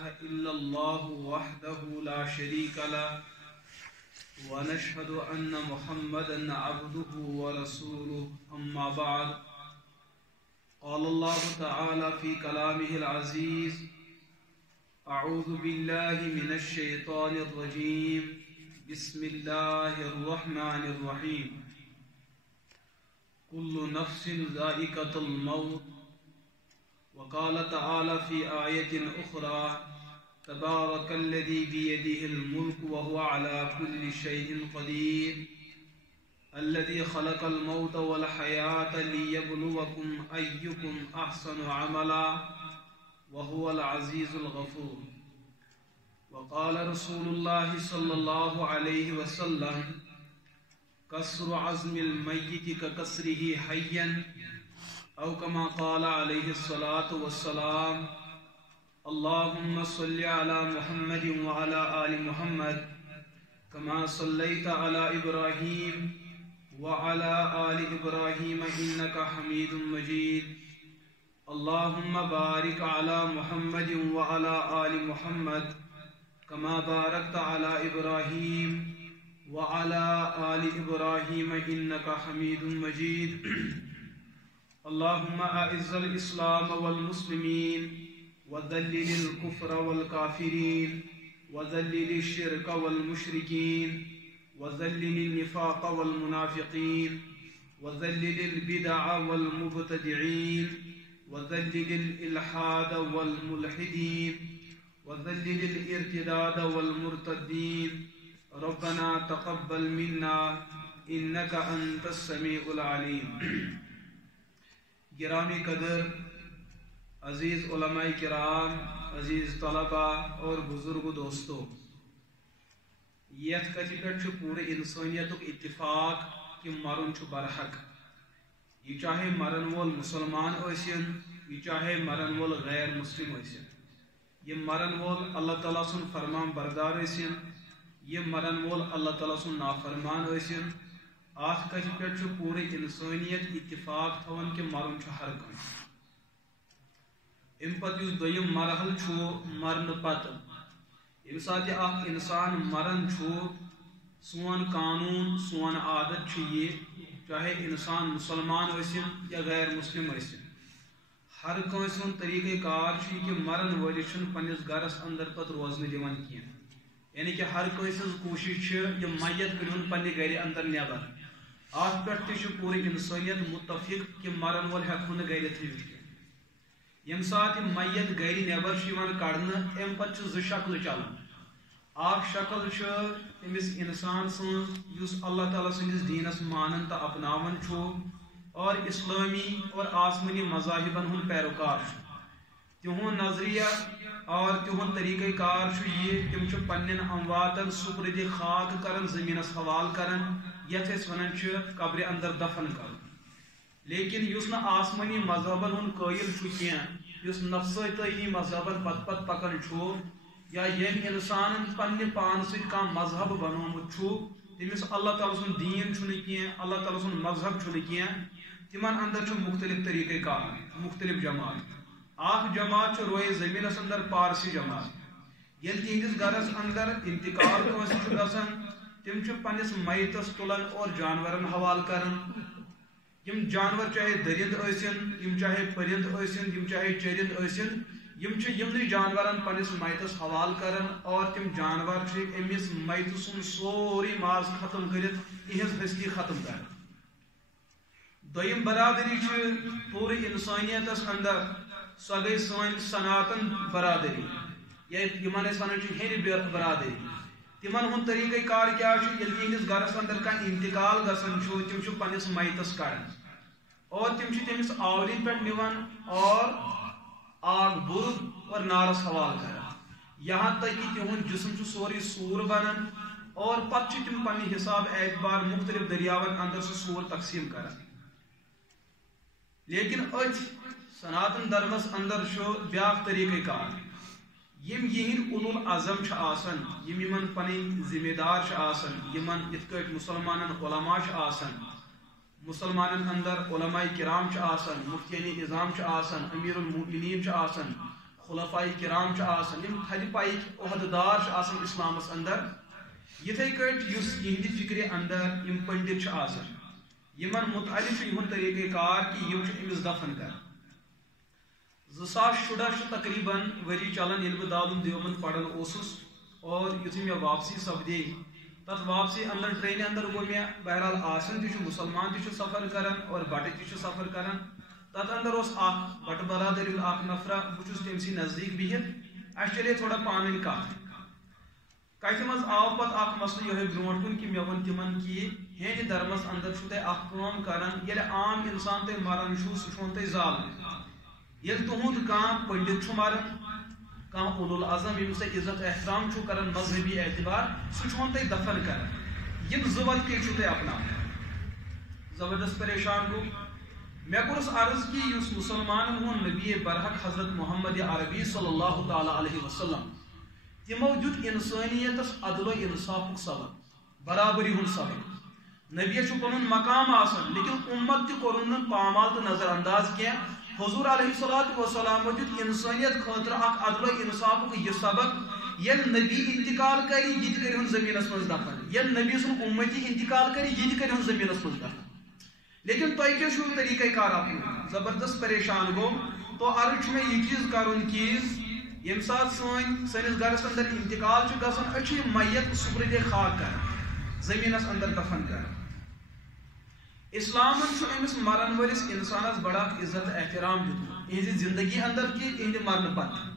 إله إلا الله وحده لا شريك له ونشهد أن محمدا عبده ورسوله أما بعد قال الله تعالى في كلامه العزيز أعوذ بالله من الشيطان الرجيم بسم الله الرحمن الرحيم كل نفس ذائقة الموت وقال تعالى في آية أخرى تبارك الذي بيده الملك وهو على كل شيء قدير الذي خلق الموت والحياة ليبلوكم أيكم أحسن عملا وهو العزيز الغفور وقال رسول الله صلى الله عليه وسلم كسر عظم الميت ككسره حيا أو كما قال عليه الصلاة والسلام اللهم صل على محمد وعلى آل محمد كما صليت على إبراهيم وعلى آل إبراهيم إنك حميد مجيد اللهم بارك على محمد وعلى آل محمد كما باركت على إبراهيم وعلى آل إبراهيم إنك حميد مجيد اللهم أعز الإسلام والمسلمين وذلل الكفر والكافرين وذلل الشرك والمشركين وذلل النفاق والمنافقين وذلل البدع والمبتدعين وذلل الإلحاد والملحدين وذلل الارتداد والمرتدين ربنا تقبل منا إنك أنت السميع العليم گرامی قدر عزیز علماء کرام عزیز طلبہ اور بزرگ دوستو یت کتھ پہ پورے انسانیت اتفاق کہ مرن برحق یہ چاہے مرن وول مسلمان ٲسِن یہ چاہے مرن وول غیر مسلم ٲسِن یہ مرن وول اللہ تعالیٰ سن فرمان بردار ٲسِن یہ مرن وول اللہ تعالیٰ سن نافرمان ٲسِن ات کتھ پہ پورے انسانیت اتفاق تھوان کہ مرن ہر کھانا ام پتہ اس دویم مرحل مرن پتہ یم سات اخ انسان مرن سون قانون سون عادت یہ چاہے انسان مسلمان ٲسِن یا غیر مسلم ٲسِن ہر کٲنٛسہِ ہُنٛد طریقہ کار کہ مرن وٲلِس چھُنہٕ پننِس گرس اندر پتہٕ روزنہٕ دِوان کینٛہہ یعنی کہ ہر کٲنٛسہِ ہٕنٛز کوٗشِش چھِ یہِ میت کٔڑۍہُن پننہِ گرِ اندر نیبر ات پہ پوری انسانیت متفق کہ مرن وول ہیکہٕ نہٕ گرِ تھٲوِتھ کینٛہہ یم سات میت گرِ نیبر کڑنہٕ ام پتہٕ زٕ شکلہٕ چلان اکھ شکل أمس انسان سٕنٛز یُس اللہ تعالیٰ سٕنٛدِس دیٖنس مانان تہٕ اپناوان اور اسلامی اور آسمانی مذاہبن ہُنٛد پیروکار تہنٛد نظریہ اور تہنٛد طریقہ کار یہ تم پنن امواتن سپرد خاک کران زمینس حوالہ کران یتھ أسۍ ونان قبر اندر دفن کر لیکن یُس نہٕ آسمانی مذہبن ہُنٛد قٲیل کینٛہہ یُس نفسٲتی مذہبن پتہٕ پکان یا یم انسان پننہِ پان سۭتۍ کانٛہہ مذہب بنومُت تٔمِس اللہ تعالیٰ سُنٛد دیٖن چھُنہٕ کینٛہہ اللہ تعالیٰ سُنٛد مذہب چھُنہٕ کینٛہہ تِمن اندر مختلف طریقہ کار مختلف جماعت اکھ جماعت روزِ زمینس اندر پارسی جماعت ییٚلہِ تِہنٛدِس گرس اندر انتقال کٲنٛسہِ چھُ گژھان تم پنس میتس تلان اور جانورن حوالہ کران یم جانور چاہے درند ٲسِن یم چاہے پرند ٲسِن یم چاہے چرند ٲسِن یمنٕے جانورن پنس میتس حوالہ کران اور تم جانور امس میت سن سورُے ماز ختم کرتھ یہذ ہستی ختم کران دویم برادری پورے انسانیتس اندر سۄ گٔے سٲنۍ سناتن برادری یمن أسۍ ونان ہیٚرِ برادری تمن ہُنٛد طریقہ کار کیا ییٚلہِ تِہنٛدِس گرس اندر کانٛہہ انتقال گژھان تم پنس میتس کڑان اور تم تٔمِس آورِ پٮ۪ٹھ نِوان اور آگ بُرد اور نارس حوالہ کران یہاں تک کہ تہنٛد جسم سورُے سوٗر بنان اور پتہٕ تم پننہِ حساب اعتبار مختلف دریاون اندر سُہ سوٗر تقسیم کران لیکن أتھۍ سناتن دھرمس اندر بیاکھ طریقہ کار یم یہند اولو العظم آسان یمن پنن ذمہ دار آسان یمن یتھ کٲٹھۍ مسلمانن علماء آسان مسلمانن اندر علماء کرام آسان مفتین اعظام آسان امیر المؤمنین آسان خلفاء کرام تھد پائک عہدیدار اسلامس اندر یتھے کٹ یہندِ فکر اندر یم پنڈت یمن متعلق یہد طریقہ کار کہ یم امس دفن کر 2014 تقریباً وری چلان یل بہ دارالعلوم دیوبند پڑھان اوسس اور یتھے مے واپسی سپدے تر واپسی اندر ٹرین اندر گو مے بہرحال آسن تہ مسلمان تہ سفر کران اور بٹہ تہ سفر کران تر اندر اس بٹ برادری نفرہ بہت تمسی نزدیک بہت اس چلے تھوڑا پانی کت کتھ مز آو پتہ مسئلہ یہ برونٹ کن کہ مے ون تمن کہ ہند دھرمس اندر تھی کران یل عام انسان تھی مران سہ تھی زالان یل تہد کان پنڈت مران کان اولو العظم یمس عزت احترام کران مذہبی اعتبار سہ تھی دفن کران یم زوت تھی اپنا زبردست پریشان گو مے کورس عرض کہ اس مسلمان ہن نبی برحق حضرت محمد عربی صلی اللہ تعالی علیہ وسلم تمو دیت انسانیتس عدل و انصاف سبق برابری ہن سبق نبی پن مقام آسان لیکن امت تہ کورن پامال تو نظر انداز کی حضور علیہ الصلوۃ والسلام دیت انسانیت خاطر اخ عدل و انصاف یہ سبق یل نبی انتقال کری یہ کرن زمینس مز دفن یل نبی سن امتی انتقال کری یہ کرن زمینس مز دفن لیکن تہ کیا چھو طریقہ کار اپنا زبردست پریشان گو تو عرض میں یہ چیز کرن کہ یم سات سنس گرس اندر انتقال گھن اچھی میت سپرد خاک کر زمینس اندر دفن کر اسلام امس مرن ولس انسانس بڑا عزت احترام دیت یہ زندگی اندر کہ یہ مرن پتہ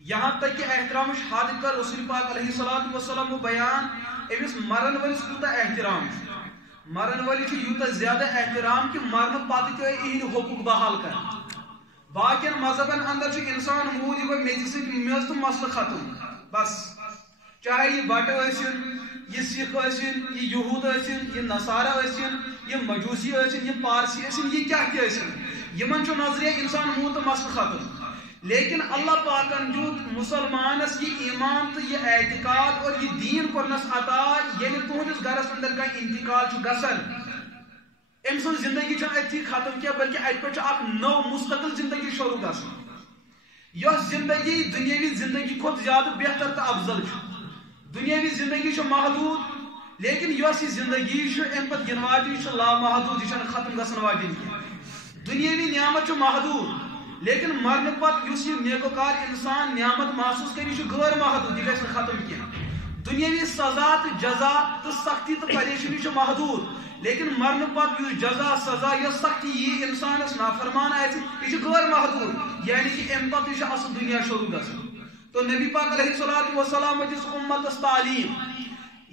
یہاں تک کہ احترام حد کر رسول پاک علیہ الصلوۃ والسلام بیان امس مرن ولس کوتا احترام مرن ولس یوتا زیادہ احترام کہ مرن پتہ تہ یہ حقوق بحال کر باقین مذہبن اندر انسان موجود گو میز سز تو مسئلہ ختم بس چاہے یہ بٹ ثن یہ سکھ ثن یہ یہود ثن یہ نصارہ ثن یہ مجوسی ثن یہ پارسی ثن یہ کیا ثن نظریہ انسان موت تو مسئلہ ختم لیکن اللہ پاکن دیت مسلمانس یہ ایمان تو یہ اعتقاد اور یہ دین کرنس عطا یعنی تہندس گرس اندر کا انتقال گسن ام سن زندگی اتھی ختم کیا بلکہ ات پہ اخ نو مستقل زندگی شروع گژھان یس زندگی دنیاوی زندگی کھت زیادہ بہتر تو افضل دنیاوی زندگی محدود لیکن یس یہ زندگی ام پتہ ین واجن لامحدود یہ ختم گژھن واجن کی دنیاوی نعمت محدود لیکن مرن پتہ اس یہ نیکوکار انسان نعمت محسوس کری غیر محدود یہ گژھن ختم کی دنیاوی سزا تو جزا تو سختی تو پریشانی محدود لیکن مرن پت اس جزا سزا یا سختی یہ انسانس نافرمان یہ غیر محدود یعنی کہ ام پتہ یہ اصل دنیا شروع گژھان تو نبی پاک علیہ الصلوۃ والسلام دس امتس تعلیم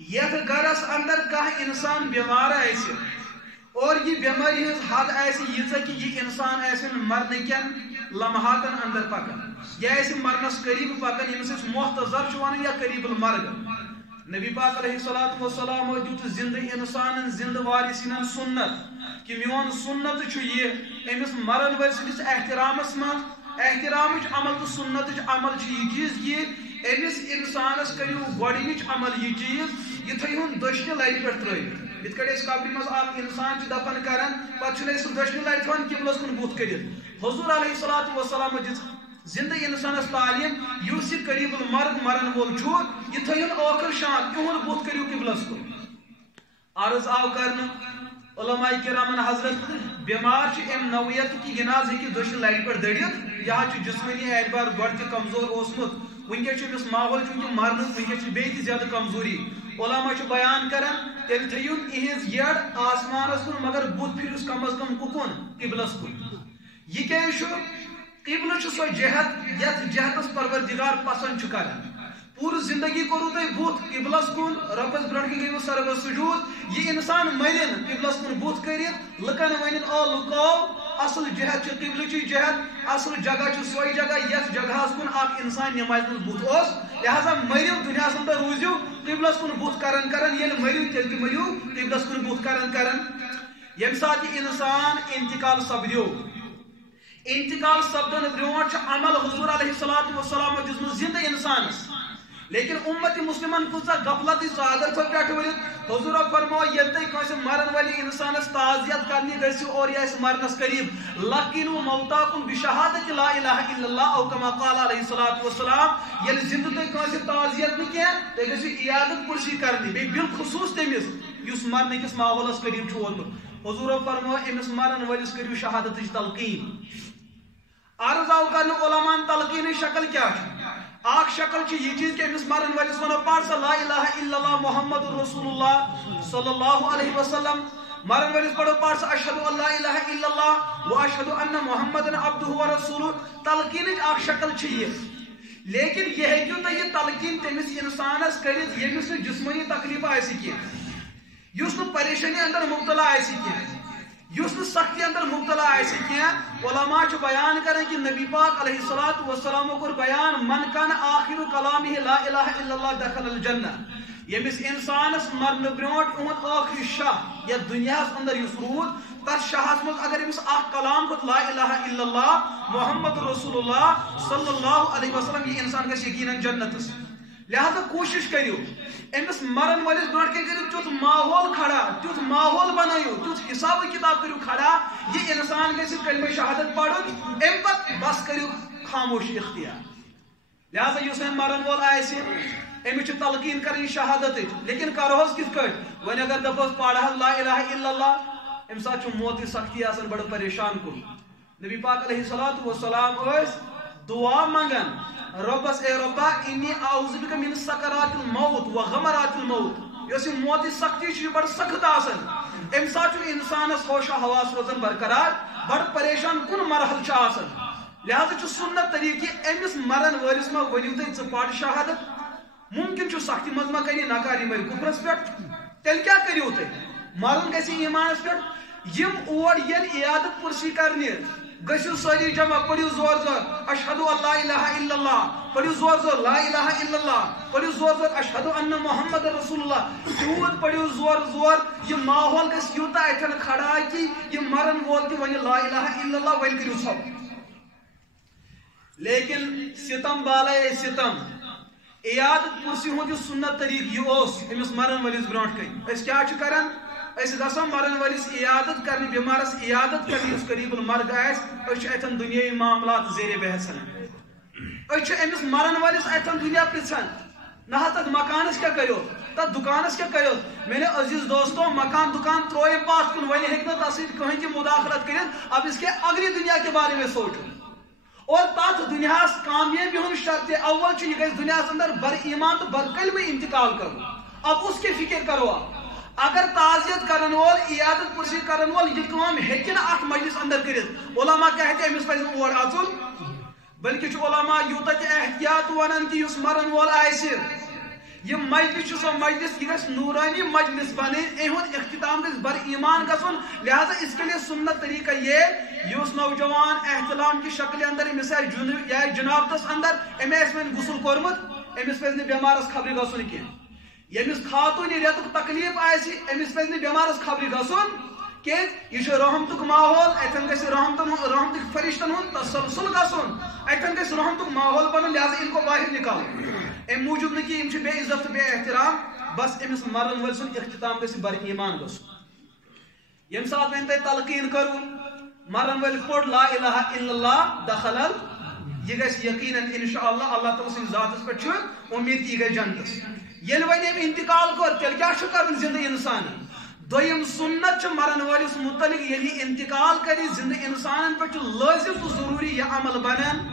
یتھ گرس اندر کانٛہہ انسان بیمار اور یہ بیماری ہز حد یہ کہ یہ انسان مرنے کن لمحاتن اندر پکان یہ مرنس قریب پکان یمس محتضر ونان یا قریب المرگ نبی پاک علیہ الصلوۃ والسلام دیت زندہ انسان زندہ وارثین سنت کہ میون سنت یہ امس مرن ول سندس احترامس من احترامچ عمل تو سنتچ عمل یہ چیز کہ امس انسانس کریو گۄڈنِچ عمل یہ چیز یہ تھیون دشنہِ لرِ پٮ۪ٹھ ترٲوِتھ یِتھ کٔٹھۍ أسۍ قبرِ منٛز اکھ انسان چھِ دفن کران پتہٕ چھِنہٕ أسۍ سُہ دشنہِ لرِ تھاوان قبلس کُن بُتھ کٔرِتھ حضور علیہ الصلوۃ والسلام دِژ زندہ انسانس تعلیم یُس یہِ قریب المرگ مرن وول چھُ یہ تھٲیُن ٲخر شان تِہُنٛد بُتھ کٔرِو قبلس کُن عرض آو کرنہٕ علماء کرامن حضرت بیمار ام نوعیت کہ یہ ناز ہیکہ دشنہِ لرِ پٮ۪ٹھ دٔڑِتھ یہ جسمانی اعتبار گۄڈٕ تہِ کمزور اوسمُت ونکس امس ماحول چونکہ مرن ونکس بیٚیہِ زیادہ کمزوری علماء بیان کران تیل تھیون اہز یڑ آسمانس کن مگر بُتھ پھرس کم از کم کُکُن قبلس کن یہ کیا قبلہ سو جہت یتھ جہتس پروردگار پسند کران پور زندگی کرو تھی بُتھ قبلس کن ربس برونٛٹھ کن گٔیوٕ سرو سجود یہ انسان مرن قبلس کن بُتھ کٔرِتھ لُکن ونن آ لُکو اصل جہت قبلچی جہت اصل جگہ سوے جگہ یتھ جگہس کن اکھ انسان نماز مز بُتھ اوس لہذا مریو دنیا اندر روزیو قبلس کن بُتھ کران یل مریو تیل تہِ مریو قبلس کن بُتھ کران یم سات انسان انتقال سپدیو انتقال سپدن برونٛٹھ عمل حضور علیہ الصلوۃ والسلام دِژمٕژ زندہ انسانس لیکن امت مسلمن کۭژاہ غفلت عادت پٮ۪ٹھ ؤلِتھ حضور فرمو یلتے کانس مرن والی انسانس تعزیت کرنی گژھو اور یہ مرنس قریب لقنوا موتاکم بشہادت لا الہ الا اللہ او کما قال علیہ الصلوۃ والسلام یل زندہ تہ کانس تعزیت نہ کیا تہ گژھو عیادت پرسی کرنی بے بالخصوص تمس یس مرنے کس ماحولس قریب چھوت حضور فرمو امس مرن ولس کریو شہادت تلقین عرض آو کرنے علماء تلقین شکل کیا آخ شکل چھ یہ چیز کہ امس مرن ولس ونو پڑھ سا لا الہ الا اللہ محمد رسول اللہ صلی اللہ علیہ وسلم مرن ولس پڑھو پڑھ سا اشہدو ان لا الہ الا اللہ و اشہدو ان محمد عبدہ و رسولہ تلقین آخ شکل چھ یہ لیکن یہ ہے کیوں تو یہ تلقین تمس انسانس کرت یمس جسمانی تکلیف آسی کی یس پریشانی اندر مبتلا آسی کی یس سختی اندر مبتلا آسی کی علماء چھ بیان کریں کہ نبی پاک علیہ الصلوۃ والسلام کر بیان من کان آخر کلامہ لا الہ الا اللہ دخل الجنہ یمس انسانس مرن برونٹ اون آخری شاہ یا دنیا اندر یس رود تر شاہس مز اگر امس اخ کلام کت لا الہ الا اللہ محمد رسول اللہ صلی اللہ علیہ وسلم یہ انسان گژھِ یقیناً جنتس لہذا کوشش کریو امس مرن ولس برونٹ کے کریو تیت ماحول کھڑا تیت ماحول بنائیو تیت حساب کتاب کریو کھڑا یہ انسان گژھِ کلمہ شہادت پڑھن ام پت بس کریو خاموشی اختیار لہذا یس مرن وول آسہ امس چھ تلقین کرنی شہادت لیکن کرہوس کت کٹ ون اگر دپس پڑھا لا الہ الا اللہ ام سات چھ موت سختی آسان بڑا پریشان کن نبی پاک علیہ الصلوۃ والسلام اس دعا منگن ربس اے ربا انی اعوذ بک من سکرات الموت و غمرات الموت یس موت سختی چھ بڑا سخت آسان ام سات چھ انسانس ہوش و حواس روزن برقرار بڑا پریشان کن مرحل چھ آسان لہذا چھ سنت طریقہ امس مرن ولس ما ونیو تے ژ پڑھ شہادت ممکن چھ سختی مز ما کری ناکاری مر کفرس پٹ تیل کیا کریو تے مرن گژھِ ایمانس پٹ یم اور ین عیادت پرسی کرنی گژھو ساری جمع پڑھو زور زور اشہدو ان لا الہ الا اللہ پڑھو زور زور لا الہ الا اللہ پڑھو زور زور اشہدو ان محمد رسول اللہ تیوت پڑھو زور زور یہ ماحول گژھِ یوتاہ اتھن کھڑا کہ یہ مرن وول تہ ونہ لا الہ الا اللہ ول کریو سب لیکن ستم بالائے ستم عیادت پرسی ہند سنت طریق یہ اس امس مرن ولس برونٹ کن اس کیا چھ کران اس گژھان مرن ولس عیادت کرنی بیمارس عیادت کرنی اس قریب المرگ آس اس اتن دنیائی معاملات زیر بحث اس امس مرن ولس اتن دنیا پرژھان نہ تک مکانس کیا کرو تک دکانس کیا کرو میرے عزیز دوستوں مکان دکان تروئے پاس کن ون ہیکہ نہ تس کہیں کی مداخلت کرت اب اس کے اگلی دنیا کے بارے میں سوچو اور تات دنیا کامیابی ہند شرط اول چھ یہ دنیا اندر بر ایمان تو بر کلمہ انتقال کرو اب اس کی فکر کرو اگر تعزیت کرن وول عیادت پرسی کرن وول یہ کام ہیکہ نہ ات مجلس اندر کرت علماء کہتے امس پز اور اژن بلکہ چھ علماء یوتہ تہ احتیاط ونان کہ اس مرن وول آسہ یہ مجلس سو مجلس یہ گژھِ نورانی مجلس بنے اہد اختتام گژھِ بر ایمان گژھن لہذا اس کے لیے سنت طریقہ یہ اس نوجوان احتلام کی شکل اندر امس یا جنابتس اندر امس وین غسل کورمت امس پز بیمارس خبر گژھن کی یمس خاتون ریتک تکلیف آسی امس پز بیمارس خبر گژھن کہ یہ رحمتک ماحول اتن گژھِ رحمتک فرشتن ہند تسلسل گژھن اتن گژھِ رحمتک ماحول بنن لہذا ان کو باہر نکالو ام موجود نہ کہ بے عزت بے احترام بس امس مرن ول سن اختتام گژھِ بر ایمان گژھن یم سات وین تہ تلقین کرو مرن ول پڑھ لا الہ الا اللہ دخل یہ گژھِ یقیناً انشاءاللہ اللہ تعالی سن ذاتس پہ چھ امید کی گئی جنتس یل ون ام انتقال کر تیل کیا چھ کرن زندہ انسان دویم سنت چھ مرن ولس متعلق یلی انتقال کری زندہ انسان پہ چھ لازم تو ضروری یہ عمل بنن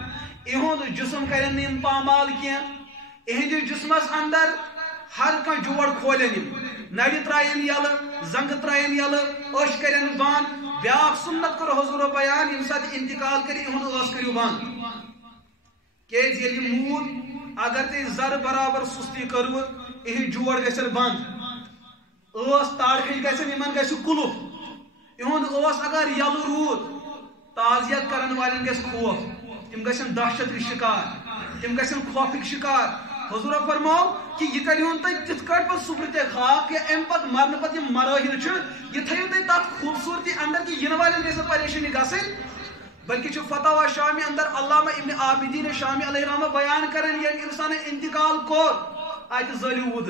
اہد جسم کرن یم پامال کیا اہندس جسمس اندر ہر کھانا جوڑ کھولن نڑی ترائن یل زنگ ترائن یل اش کرن بند بیاکھ سنت کر حضور بیان یم سات انتقال کری اہد اس کریو بند کیز یلی مود اگر تے زر برابر سستی کرو اہ جوڑ گژھن بند اس تاڑکھج گژھن یمن گژھِ کلف اہد اس اگر یل رود تعزیت کرن والن گژھِ خوف تم گژھن دہشت کے شکار تم گژھن خوفک شکار حضور فرماو کہ یہ کریون تہ تت کٹ پت سپرتے خاک یا ام پت مرن پت یہ مراحل چھ یہ تھیو تہ تت خوبصورتی اندر کہ ین والن گژھِ پریشانی گژھن بلکہ چھ فتاوی شامی اندر علامہ ابن عابدین شامی علیہ رحمہ بیان کرن یہ انسان انتقال کور ات زلی ود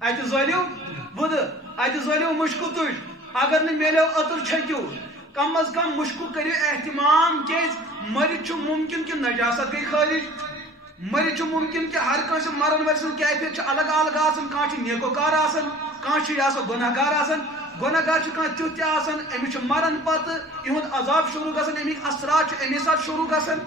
ات زلیو ود ات زلیو مشک تج اگر نہ میلو عطر چھکیو کم از کم مشک کرو اہتمام کیز مرچ ممکن کہ نجاست گئی خارج مرچ ممکن کہ ہر کانس مرن ول سن کیفیت الگ الگ آسان کان نیکوکار آسان کان گناہ گار آسان گناہ گار کان تیت آسان امس مرن پتہ یہد عذاب شروع گژھان امیک اثرات امی سات شروع گژھان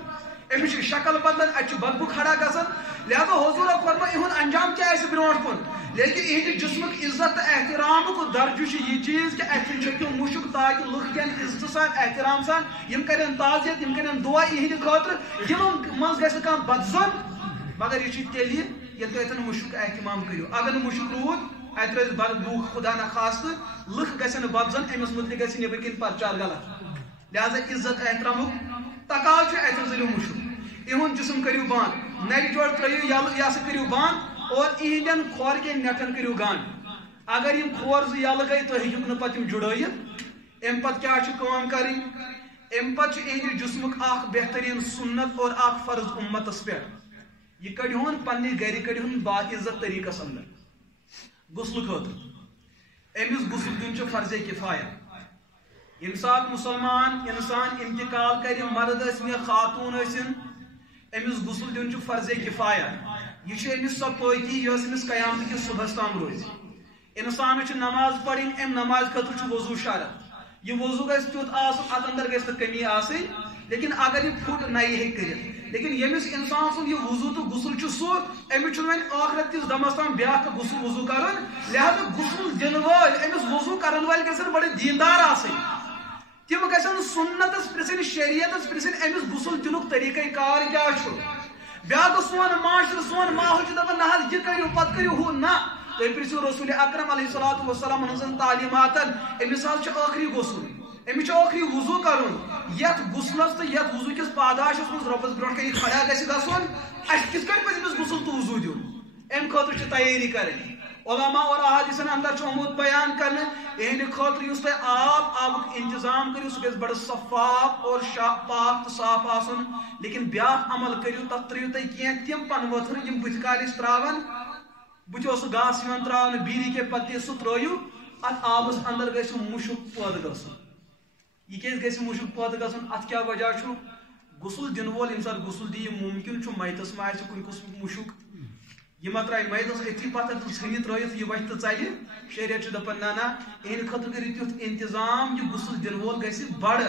امس شکل بدلان اتھ بدبو کھڑا گژھان لہذا حضور فرما یہد انجام کیا آسہ برونٹ کن لیکن یہ جسمک عزت احترام کو درجہ یہ چیز کہ اتھ چھکو مشک تاکہ لوگ کن عزت سان احترام سان یم کرن تعزیت یم کرن دعا یہند خاطر یم مز گژھِ کانٛہہ بدزن مگر یہ تیل یل تھی مشک اہتمام کرو اگر مشک رود ات روز بدبو خدا نخواست لکھ گھن بدزن امس متعلق گھِ نبر کن پرچار غلط لہذا عزت احترام تقاض ات زلیو مشک یہد جسم کرو بند نر جوڑ ترو یل یہ کرو بند اور اہندین کھور کے نیٹن کرو گنڈ اگر یم کھور ز یل گئی تو ہیک نا پتہ جڑائت ام پتہ کیا کام کریں ام پتہ اہند جسمک اخ بہترین سنت اور اخ فرض امتس پہ یہ کڑھون پنہ گھر کڑھون باعزت طریقس اندر غسل خاطر امس غسل دن فرض کفایہ یم سات مسلمان انسان انتقال کر مرد ثم خاتون ثن امس غسل دن فرض کفایہ یہ امس سو پاکی یس امس قیامت کس صبح تام روز انسان نماز پڑھن ام نماز خاطر وضو شرط یہ وضو گھس تیت آسن ات اندر گھس کمی آسن لیکن اگر یہ پھٹ نئی ہیک کرت لیکن یمس انسان سن یہ وضو تو غسل سہ امس وین آخرت کس دمس تام بیاکھ غسل وضو کرن لہذا غسل دن ول امس وضو کرن ول گژھن بڑے دیندار آسن تم گژھن سنتس پرسن شریعتس پرسن امس غسل دنک طریقہ کار کیا بیاکھ سون معاشر سون ماحول دپان نہ حظ یہ کرو پتہ کرو ہو نہ تھی پرسو رسول اکرم علیہ الصلوۃ والسلام ہنزن تعلیمات امس حظ آخری غسل امس آخری وضو کرن یت غسلس تو یت وضو کس پاداشس مز ربس برونٹ کن کھڑا گژھِ گژھن اس کس کٹ پہ امس غسل تو وضو دن ام خاطر تیاری کریں علماء اور احادیثن اندر آمت بیان کرنے اہند خاطر اس تہ آبک انتظام کرو سہ گژھِ بڑا شفاف اور پاک تو صاف آسن لیکن بیاکھ عمل کرو تک ترو تھی کی تم پن وتھر یم بت کالس تراون بت گاس تراؤن بیری کے پتہ سہ ترو ات آبس اندر گژھِ مشک پٲدٕ گژھُن یہ کیس گژھِ مشک پٲدٕ گژھُن ات کیا وجہ چھُ غسل دن وول یم سات غسل دی ممکن چھُ میتس ما آسہِ کُنہِ قٕسمُک مشک یہ ما ترائی میدس اتھی پتھر تو ژھنہِ ترٲیِتھ یہ وتھِ تہٕ ژلہِ شریعت چھُ دپان نہ اہند خٲطرٕ کٔرِو تیُتھ انتظام یہ غسل دن وول گژھِ بڑٕ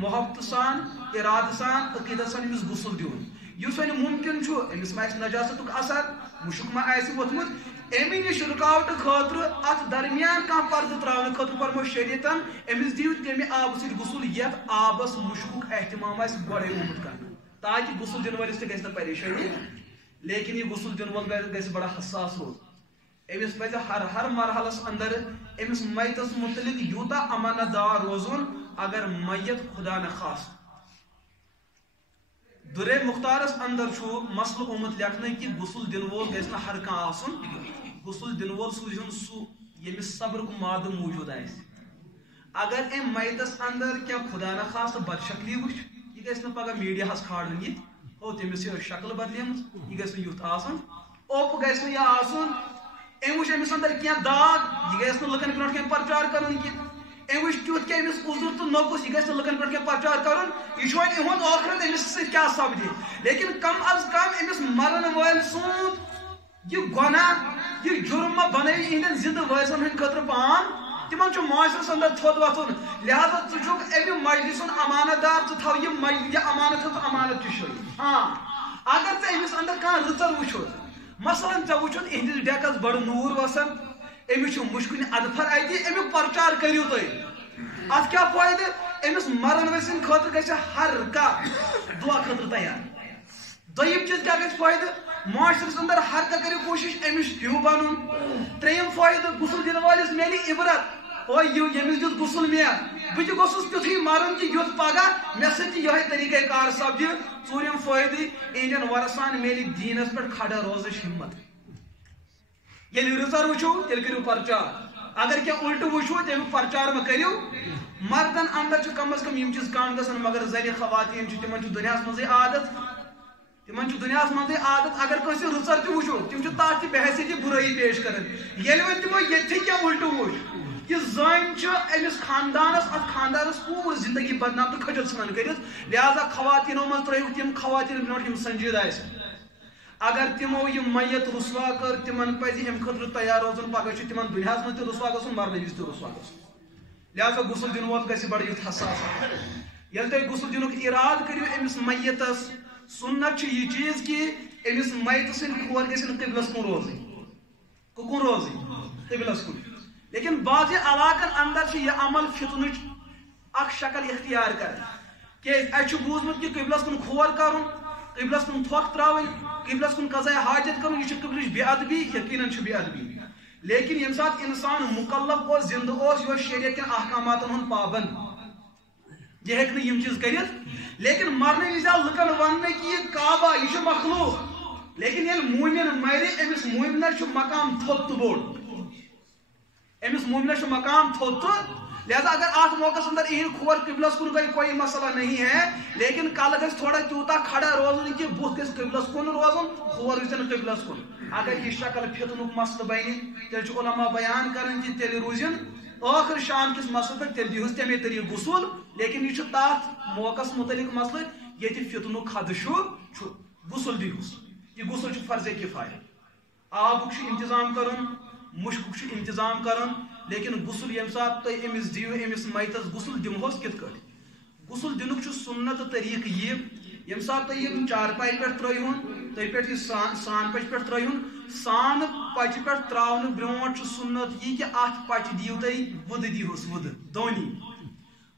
محبت سان ارادٕ سان عقیدت سان أمِس غسل دیُن یُس وۄنۍ ممکن چھُ أمِس ما آسہِ نجاستُک اثر مشک ما آسہِ ووٚتھمُت امی نش رکاوٹ خاطر ات درمیان کانٛہہ پردٕ تراونہٕ خٲطرٕ فرمو شریعتن أمِس دِیِو تمہِ آبہٕ سۭتۍ غسل یتھ آبس مشکُک احتمام آسہِ گۄڈے آمُت کرنہٕ تاکہ غسل دِنہٕ وٲلِس تہِ گژھِ نہٕ پریشٲنی لیکن یہ غسل دن وول گژھِ بڑا حساس روز امس پزِ ہر مرحلس اندر امس میتس متعلق یوتا امانت دار روزن اگر میت خدا نخواست درے مختارس اندر چھو مسئلہ آمت لیکھنے کہ غسل دن وول گژھِ نہٕ ہر کانٛہہ آسن غسل دن وول سوزن سُہ ییٚمِس صبرُک مادٕ موٗجوٗد آسہِ اگر ام میتس اندر کیا خدا نخواست بدشکلی وچھ یہ گژھِ نہٕ پگاہ میڈیاہس کھالن یہِ او تمس یہ شکل بدلیمز یہ گژھِ نہٕ یُتھ آسن اوپ گژھِ نہٕ یہِ آسُن ام وٕچھ أمِس اندر کینٛہہ داغ یہ گژھِ نہٕ لُکن برونٛٹھ کَنۍ پرچار کرُن کینٛہہ ام وٕچھ تیُتھ کینٛہہ أمِس عُذر تہٕ نۄقُص یہ گژھِ نہٕ لُکن برونٛٹھ کَنۍ پرچار کرُن یہ چھُ وۄنۍ یِہُنٛد ٲخرت أمِس سۭتۍ کیٛاہ سپدِ لیکن کم از کم أمِس مرن وٲلۍ سُنٛد یہ گۄناہ یہ جُرم بنٲیِو یِہنٛدٮ۪ن زِندٕ وٲرثن ہٕنٛدِ خٲطرٕ پان تمن چھُ معاشرس اندر تھوٚد وۄتھُن لہذا ژٕ چھُکھ امہِ مجلس ہُنٛد امانت دار ژٕ تھاو یہ امانت ہُنٛد امانت تہِ شٲیِتھ ہاں اگر ژےٚ أمِس اندر کانٛہہ رٕژر وٕچھُتھ مثلاً ژےٚ وٕچھُتھ اِہنٛدِس ڈیکس بڑٕ نوٗر وسان أمِس چھُ مُشکِنہِ ادفر اتہِ امیُک پرچار کٔرِو تُہۍ اتھ کیٛاہ فٲیدٕ أمِس مرن وٲلۍ سٕنٛدِ خٲطرٕ گژھِ ہر کانٛہہ دُعا خٲطرٕ تیار دوٚیِم چیٖز کیٛاہ گژھِ فٲیدٕ معاشرس اندر ہر کانٛہہ کٔرِو کوٗشِش أمِس ہیوٗ بنُن ترٛیٚیِم فٲیدٕ غسل دِنہٕ وٲلِس میلہِ عبرت او ییٚمِس دیُت غسل مےٚ بہٕ تہِ گوٚژھُس تیُتھُے مرُن کہِ یُتھ پگاہ مےٚ سۭتۍ تہِ یِہوٚے طریٖقے کار سپدِ ژوٗرِم فٲیدٕ اِہنٛدٮ۪ن ورثان میلہِ دیٖنس پٮ۪ٹھ کھڑا روزٕچ ہمت ییٚلہِ رٕژر وٕچھو تیٚلہِ کٔرِو پرچار اگر کینٛہہ الٹہٕ وٕچھو تمیُک پرچار مہ کٔرِو مردن اندر چھُ کم از کم یِم چیٖز کم گژھان مگر زنہِ خواتیٖن چھِ تِمن چھُ دُنیاہس منٛزٕے عادت تمن دنیا مزے عادت اگر کنس رچر تہ وچھو تم تر بحثیتی برائی پیش کران یل وی تمو یہ کیا الٹو وچ یہ زن امس خاندانس ات خاندانس پور زندگی بدنام تو کھجل ژھنان کرت لہذا خواتینوں من ترٲیِو تم خواتین برونٛٹھ یم سنجیدہ آسن اگر تمو یہ میت رسوا کر تمن پزِ امہ خٲطرٕ تیار روزُن پگہہ چھُ تمن دنیاہس منٛز تہِ رسوا گژھُن مرنہٕ وِزِ تہِ رسوا گژھُن لہذا غسل دِنہٕ وول گژھِ بڑٕ یُتھ حساس ییٚلہِ تُہۍ غسل دِنُک اِرادٕ کٔرِو أمِس میتس سنت چھُ یہ چیز کہ أمِس میتہٕ سٕنٛدۍ کھور گژھن قبلس کُن روزٕنۍ کُکُن روزٕنۍ قبلس کُن لیکن بعض علاقن اندر چھِ یہ عمل فِطنٕچ اکھ شکل اختیار کران کیٛازِ اَسہِ چھُ بوٗزمُت کہ قبلس کُن کھور کرُن قبلس کُن تھۄکھ ترٛاوٕنۍ قبلس کُن قضاء حاجت کرُن یہ چھُ قبلٕچ بے ادبی یقیناً چھُ بے ادبی لیکن ییٚمہِ ساتہٕ انسان مکلف اوس زندٕ اوس یہِ اوس شریعت کٮ۪ن احکاماتن ہُنٛد پابند یہ ہیٚکہِ نہٕ یِم چیٖز کٔرِتھ لیکن مرنہٕ وِزِ آو لُکن وننہٕ کہ یہ کعبہ یہ چھُ مخلوق لیکن ییٚلہِ موٗمِن مرِ أمِس موٗمِنس چھُ مقام تھوٚد تہٕ بوٚڑ أمِس موٗمِنس چھُ مقام تھوٚد تہٕ لہذا اگر ات موقع اندر یہند کھور قبلس کن گئی کوئی مسئلہ نہیں ہے لیکن کل گھس تھوڑا تیوتا کھڑا روزن کہ بت گھس قبلس کن روزن کھور گھن قبلس کن اگر یہ شکل فِطنُک مسئلہ بنہِ تیٚلہِ علماء بیان کران کہ تیٚلہِ روزن ٲخر شام کس مسئلہ پہ تیٚلہِ دِہُس تمے طریقہٕ غسل لیکن یہ تات موقع متعلق مسئلہ یہ فِطنُک خدشہ چھُ غسل دِہُس یہ غسل چھُ فرض کفایہ آبُک چھُ انتظام کرُن مشکُک چھُ انتظام کرُن لیکن غسل یم سات تُہۍ أمِس دِیِو أمِس میتس غسل دِمہوس کِتھ کٲٹھۍ غسل دِنُک چھُ سُنت طریقہٕ یہِ یم سات تُہۍ یہِ چارپاے پٮ۪ٹھ ترٛٲیہُن تُہۍ پٮ۪ٹھ یہِ سان پچہِ پٮ۪ٹھ ترٛٲیہُن سان پچہِ پٮ۪ٹھ ترٛاونہٕ برٛونٛٹھ چھُ سُنت یہِ کہِ اتھ پچہِ دِیِو تُہۍ وُدٕ دِیٖہوس وُدٕ دونی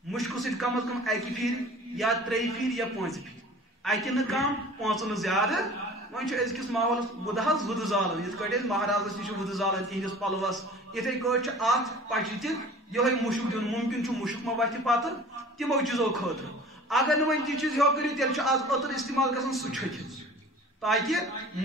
مُشکہٕ سۭتۍ کم از کم اکہِ پھِرِ یا ترٛیٚیہِ پھِرِ یا پانٛژِ پھِرِ اکہِ نہٕ کم پانٛژٕ نہٕ زیادٕ وۄنۍ چھُ أزکِس ماحولس وُدٕ حظ وُدٕ زالان یِتھ کٲٹھۍ أسۍ مہرازس نِش چھِ وُدٕ زالان تِہنٛدِس پلوس یِتھے کٲٹھۍ چھُ اتھ پچہِ تہِ یِہوے مُشُک دیُن مُمکِن چھُ مُشُک ما وتھِ پتہٕ تِمو چیٖزو خٲطرٕ اگر نہٕ وۄنۍ تہِ چیٖز ہیوٚو کٔرِو تیٚلہِ چھُ آز عطر استعمال گژھان سُہ چھٔکِتھ تاکہِ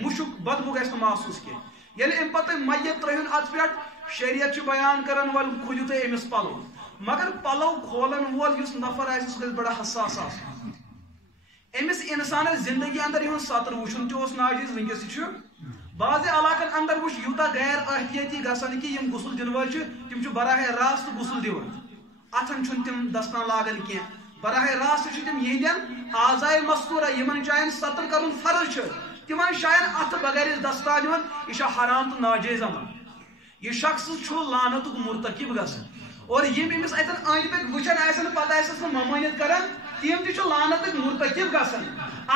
مُشُک بدبوٗ گژھِ نہٕ محسوٗس کینٛہہ ییٚلہِ امہِ پتہٕ تُہۍ میت ترٛٲہوُن اتھ پٮ۪ٹھ شریعت چھُ بیان کران وۄنۍ کھوٗلِو تُہۍ أمِس پلو مگر پلو کھولن وول یُس نفر آسہِ سُہ گژھِ بڑٕ حساس آسُن أمِس انسانس زندگی اندر یِہُنٛد سطر وٕچھُن تہِ اوس ناجیز وٕنکیٚس تہِ چھُ بعض علاقن اندر وٕچھ یوٗتاہ غیر احتیاطی گژھان کہ یِم غسل دِنہٕ وٲلۍ چھِ تِم چھِ براہ راست غسل دِوان اتھن چھُنہٕ تِم دستان لاگان کینٛہہ براہ راست چھِ تِم یِہنٛدٮ۪ن اعضاے مذکوٗرہ یِمن جاین سطر کرُن فرض چھُ تِمن جاین اتھٕ بغیر أسۍ دستان دِوان یہِ چھُ حرام تہٕ ناجٲیز عمل یہِ شخص چھُ لعنتُک مرتکب گژھان اور یِم أمِس اتٮ۪ن أنٛدۍ پٔکۍ وٕچھان آسن پتہٕ آسٮ۪س نہٕ ممٲنِت کران تِم تہِ چھِ لعنتٕکۍ مرتکب گژھان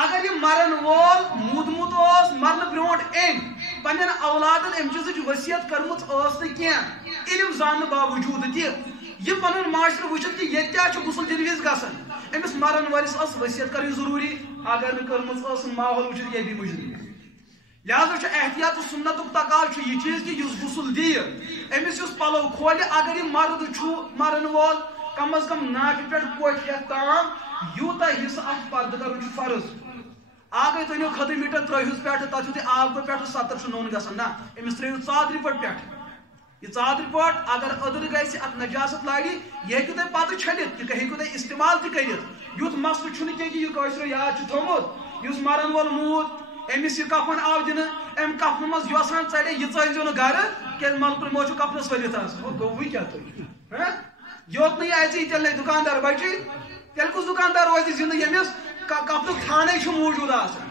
اگر یہِ مرن وول موٗدمُت اوس مرنہٕ برونٛٹھ أمۍ پننٮ۪ن اولادن امہِ چیٖزٕچ ؤصیت کٔرمٕژ ٲس نہٕ کینٛہہ علم زاننہٕ باوجوٗد تہِ یہِ پنُن معاشرٕ وٕچھِتھ کہ ییٚتہِ کیٛاہ چھُ غسل دِنہٕ وِزِ گژھان أمِس مرن وٲلِس ٲس ؤصیت کَرٕنۍ ضروٗری اگر نہٕ کٔرمٕژ ٲسٕن ماحول وٕچھِتھ یہِ بھی مُجرم لہذا چھُ احتیاط تہٕ سُنتُک تقاضہٕ چھُ یہِ چیٖز کہ یُس غسل دِیہِ أمِس یُس پلو کھولہِ اگر یہِ مرد چھُ مرن وول کم از کم ناکہِ پٮ۪ٹھ کوٹھِ ہٮ۪تھ تام یوٗتاہ حصہٕ اتھ پردٕ کرُن چھُ فرض اگے تُہۍ نِیِو خٔدٕ میٖٹر ترٛٲیہوٗس پٮ۪ٹھٕ تتھ یُتھُے آب پٮ۪ٹھٕ سطر چھُ نوٚن گژھان نہ أمِس ترٛٲیِو ژادرِ پٲٹھۍ پٮ۪ٹھٕ یہِ ژادرِ پٲٹھۍ اگر أدٕر گژھِ اتھ نجاست لارِ یہِ ہیٚکِو تُہۍ پتہٕ چھٔلِتھ یہِ ہیٚکِو تُہۍ استعمال تہِ کٔرِتھ یُتھ مسلہٕ چھُنہٕ کینٛہہ کہ یہِ کٲشریو یاد چھُ تھوٚمُت یُس مرن وول موٗد أمِس یہِ کفن آو دِنہٕ امہِ کفنہٕ منٛز یۄسان ژَلے یہِ ژٲنۍزیو نہٕ گرٕ کیٛازِ ملکہٕ مو چھُ کفنس ؤلِتھ آسان ہو گوٚوُے کیٛاہ تُہۍ یوٚت نہٕ یہِ اژی تیٚلہِ نَے دُکاندار بچی تیٚلہِ کُس دُکاندار روزِ زِندٕ ییٚمِس کفنُک تھانَے چھُ موٗجوٗد آسان